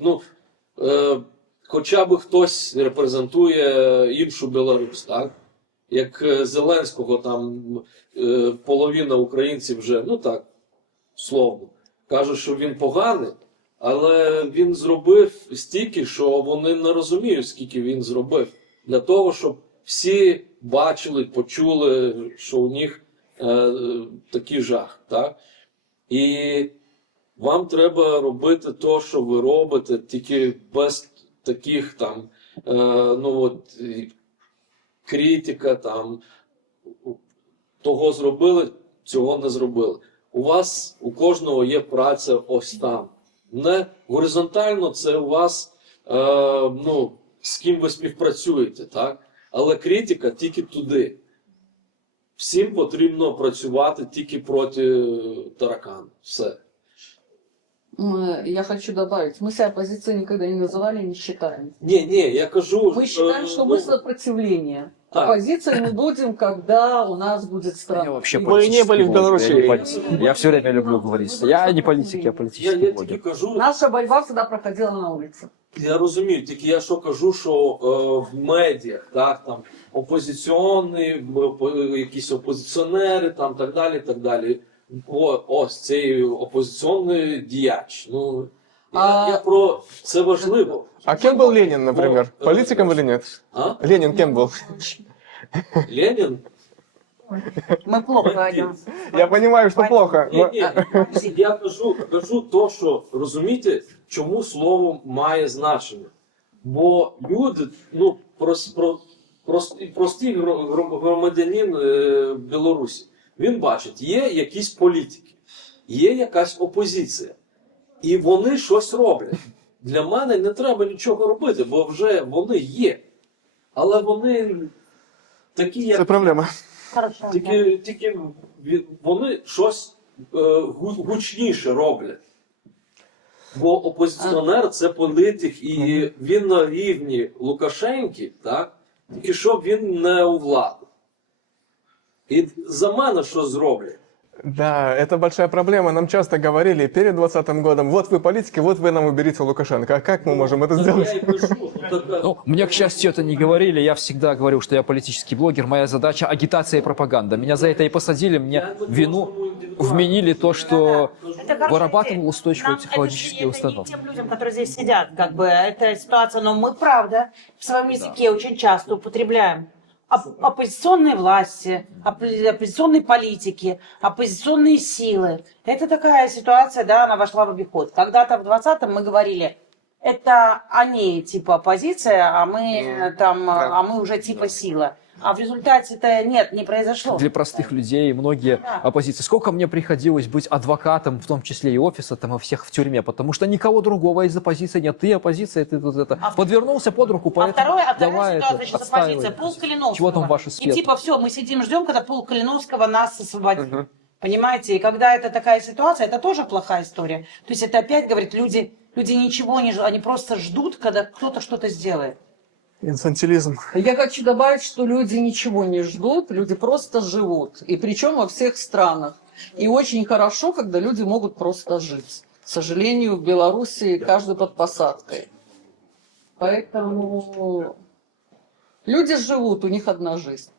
Хоча б хтось репрезентує іншу Білорусь, так? Як Зеленського, половина українців вже, словно, кажуть, що він поганий, але він зробив стільки, що вони не розуміють, скільки він зробив. Для того, щоб всі бачили, почули, що у них такий жах. Так? І вам треба робити те, що ви робите, тільки без таких критика, того зробили, цього не зробили. У кожного є праця ось там. Не горизонтально це у вас, з ким ви співпрацюєте, так? Але критика тільки туди. Всім потрібно працювати тільки проти таракана. Все. Я хочу добавить, мы себя оппозицией никогда не называли, не считаем. Не, я кажу... Мы считаем, что мы сопротивление. Так. Оппозицией мы будем, когда у нас будет Я страна. вообще Вы не были в Беларуси. Я все время люблю говорить. Я не политик, я политический Я тільки блогер. кажу... Наша борьба всегда проходила на улице. Я розумію, тільки я що кажу, що в медіях, так, опозиційні, якісь опозиціонери, так далі. Ось цей опозиційний діяч. Я про це важливо. А кем был Ленин, например? Политиком или нет? А? Ленин кем был? Ленін? Мы плохо идем. Я понимаю, что плохо. но- Я кажу то, що розумієте, чому слово має значення. Бо люди, простий громадянин Білорусі, він бачить, є якісь політики, є якась опозиція, і вони щось роблять. для мене не треба нічого робити, бо вже вони є. Але вони такі, Это як проблема. Хорошо. да. тільки вони щось гучніше роблять. Бо опозиціонер це політик, і він на рівні Лукашенки, так? Тільки щоб він не у владу. І за мене що зроблять? Да, это большая проблема. Нам часто говорили перед 2020 годом, вот вы политики, вот вы нам уберите Лукашенко. А как мы можем это Так я сделать? і пишу. Ну, мне, к счастью, это не говорили. Я всегда говорил, что я политический блогер. Моя задача — агитация и пропаганда. Меня за это и посадили. Мне вину вменили то, что Это хорошая вырабатывал идея. устойчивые Нам психологические это установки. не тем людям, которые здесь сидят, как бы, эта ситуация, но мы, правда, в своем языке очень часто употребляем оппозиционные власти, оппозиционные политики, оппозиционные силы. Это такая ситуация, да, она вошла в обиход. Когда-то в 20-м мы говорили, это они типа оппозиция, а мы там, а мы уже типа сила. А в результате-то нет, не произошло. Для простых людей многие Да. оппозиции. Сколько мне приходилось быть адвокатом, в том числе и офиса, там и всех в тюрьме, потому что никого другого из оппозиции нет. Ты оппозиция, ты тут это. Подвернулся под руку, А поэтому вторая давай ситуация, это, сейчас отстаивай. оппозиция, Пол Калиновского. Чего там ваши И светлые? типа все, мы сидим, ждем, когда Пол Калиновского нас освободит. Понимаете? И когда это такая ситуация, это тоже плохая история. То есть это опять, говорит, люди ничего не ждут, они просто ждут, когда кто-то что-то сделает. Инфантилизм. Я хочу добавить, что люди ничего не ждут, люди просто живут. И причем во всех странах. И очень хорошо, когда люди могут просто жить. К сожалению, в Беларуси каждый под посадкой. Поэтому люди живут, у них одна жизнь.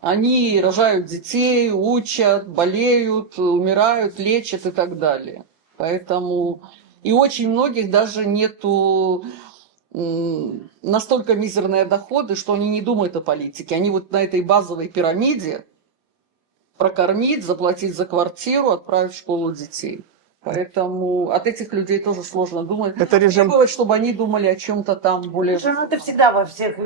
Они рожают детей, учат, болеют, умирают, лечат и так далее. Поэтому и очень многих даже нету настолько мизерные доходы, что они не думают о политике. Они вот на этой базовой пирамиде прокормить, заплатить за квартиру, отправить в школу детей. Поэтому от этих людей тоже сложно думать. Это режим- Требовать, чтобы они думали о чем-то там более... Ну, это всегда во всех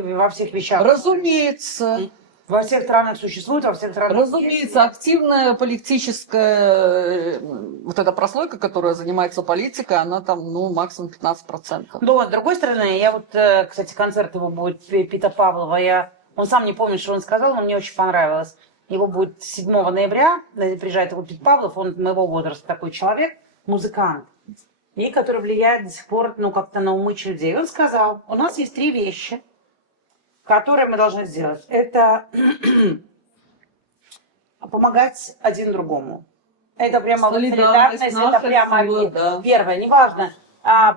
вещах. Разумеется. Во всех странах существует, во всех странах Разумеется, активная политическая вот эта прослойка, которая занимается политикой, она там, ну, максимум 15%. Но, с другой стороны, я вот, кстати, концерт его будет Пита Павлова, он сам не помнит, что он сказал, но мне очень понравилось. Его будет 7 ноября, приезжает его Пит Павлов, он моего возраста такой человек, музыкант, и который влияет до сих пор, ну, как-то на умы людей. Он сказал, у нас есть 3 вещи, которые мы должны сделать. Это помогать один другому. Это прямо вот Солидарность, солидарность, наша это прямо сила, да. первое. Неважно,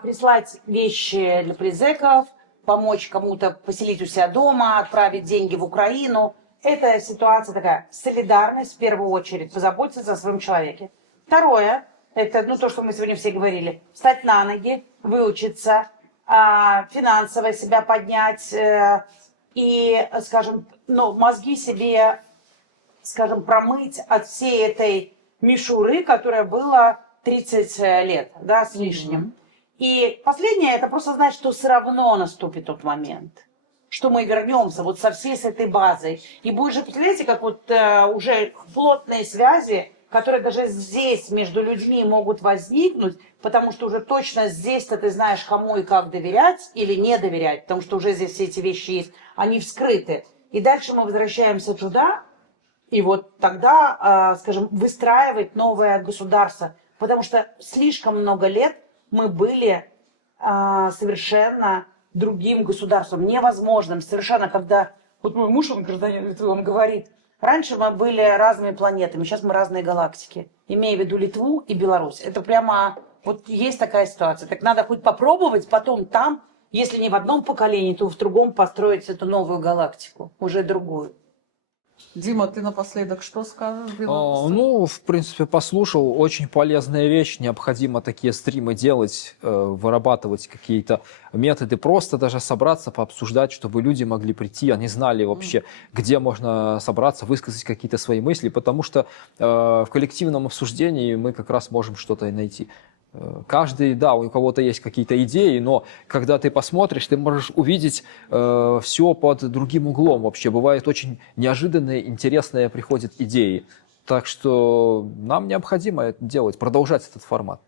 прислать вещи для призеков, помочь кому-то поселить у себя дома, отправить деньги в Украину. Это ситуация такая, солидарность в первую очередь, позаботиться о своем человеке. Второе, это ну, то, что мы сегодня все говорили, встать на ноги, выучиться, финансово себя поднять и, скажем, ну, мозги себе, скажем, промыть от всей этой мишуры, которая была 30 лет, да, с лишним. И последнее, это просто знать, что все равно наступит тот момент, что мы вернемся вот со всей с этой базой. И будет же, представляете, как вот уже плотные связи, которые даже здесь между людьми могут возникнуть, потому что уже точно здесь-то ты знаешь, кому и как доверять или не доверять, потому что уже здесь все эти вещи есть, они вскрыты. И дальше мы возвращаемся туда, и вот тогда, скажем, выстраивать новое государство, потому что слишком много лет мы были совершенно другим государством, невозможным, совершенно, когда, вот мой муж, он гражданин Литвы, он говорит, раньше мы были разными планетами, сейчас мы разные галактики, имея в виду Литву и Беларусь. Это прямо, вот есть такая ситуация. Так надо хоть попробовать потом там, если не в одном поколении, то в другом построить эту новую галактику, уже другую. Дима, ты напоследок что скажешь? белорусам? Ну, в принципе, послушал. Очень полезная вещь. Необходимо такие стримы делать, вырабатывать какие-то методы. Просто даже собраться, пообсуждать, чтобы люди могли прийти, они знали вообще, где можно собраться, высказать какие-то свои мысли. Потому что в коллективном обсуждении мы как раз можем что-то найти. Каждый, да, у кого-то есть какие-то идеи, но когда ты посмотришь, ты можешь увидеть все под другим углом. Вообще бывает очень неожиданные, интересные приходят идеи. Так что нам необходимо это делать, продолжать этот формат.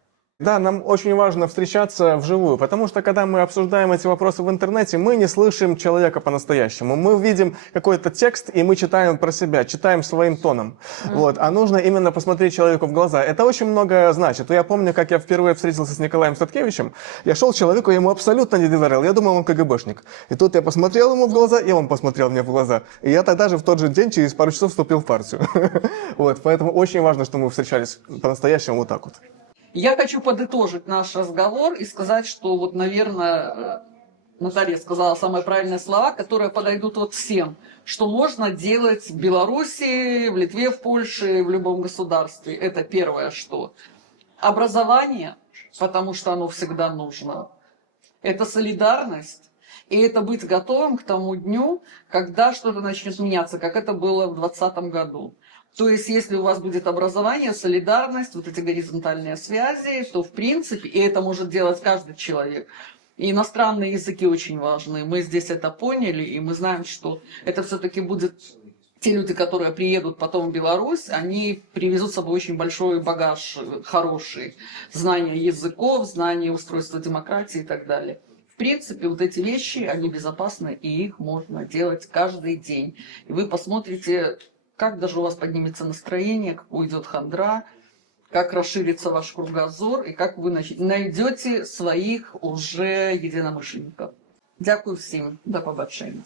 Да, нам очень важно встречаться вживую, потому что когда мы обсуждаем эти вопросы в интернете, мы не слышим человека по-настоящему. Мы видим какой-то текст, и мы читаем про себя, читаем своим тоном. Вот. А нужно именно посмотреть человеку в глаза. Это очень много значит. Я помню, как я впервые встретился с Николаем Статкевичем. Я шел к человеку, я ему абсолютно не доверял. Я думал, он КГБшник. И тут я посмотрел ему в глаза, и он посмотрел мне в глаза. И я тогда же в тот же день, через пару часов, вступил в партию. Вот. Поэтому очень важно, что мы встречались по-настоящему вот так вот. Я хочу подытожить наш разговор и сказать, что вот, наверное, Наталья сказала самые правильные слова, которые подойдут вот всем, что можно делать в Беларуси, в Литве, в Польше, в любом государстве. Это первое, что. Образование, потому что оно всегда нужно. Это солидарность. И это быть готовым к тому дню, когда что-то начнет меняться, как это было в 2020 году. То есть, если у вас будет образование, солидарность, вот эти горизонтальные связи, то, в принципе, и это может делать каждый человек. И иностранные языки очень важны. Мы здесь это поняли, и мы знаем, что это все-таки будет... Те люди, которые приедут потом в Беларусь, они привезут с собой очень большой багаж, хороший. Знания языков, знания устройства демократии и так далее. В принципе, вот эти вещи, они безопасны, и их можно делать каждый день. И вы посмотрите... Как даже у вас поднимется настроение, как уйдет хандра, как расширится ваш кругозор и как вы найдете своих уже единомышленников. Дякую всем. До побачення.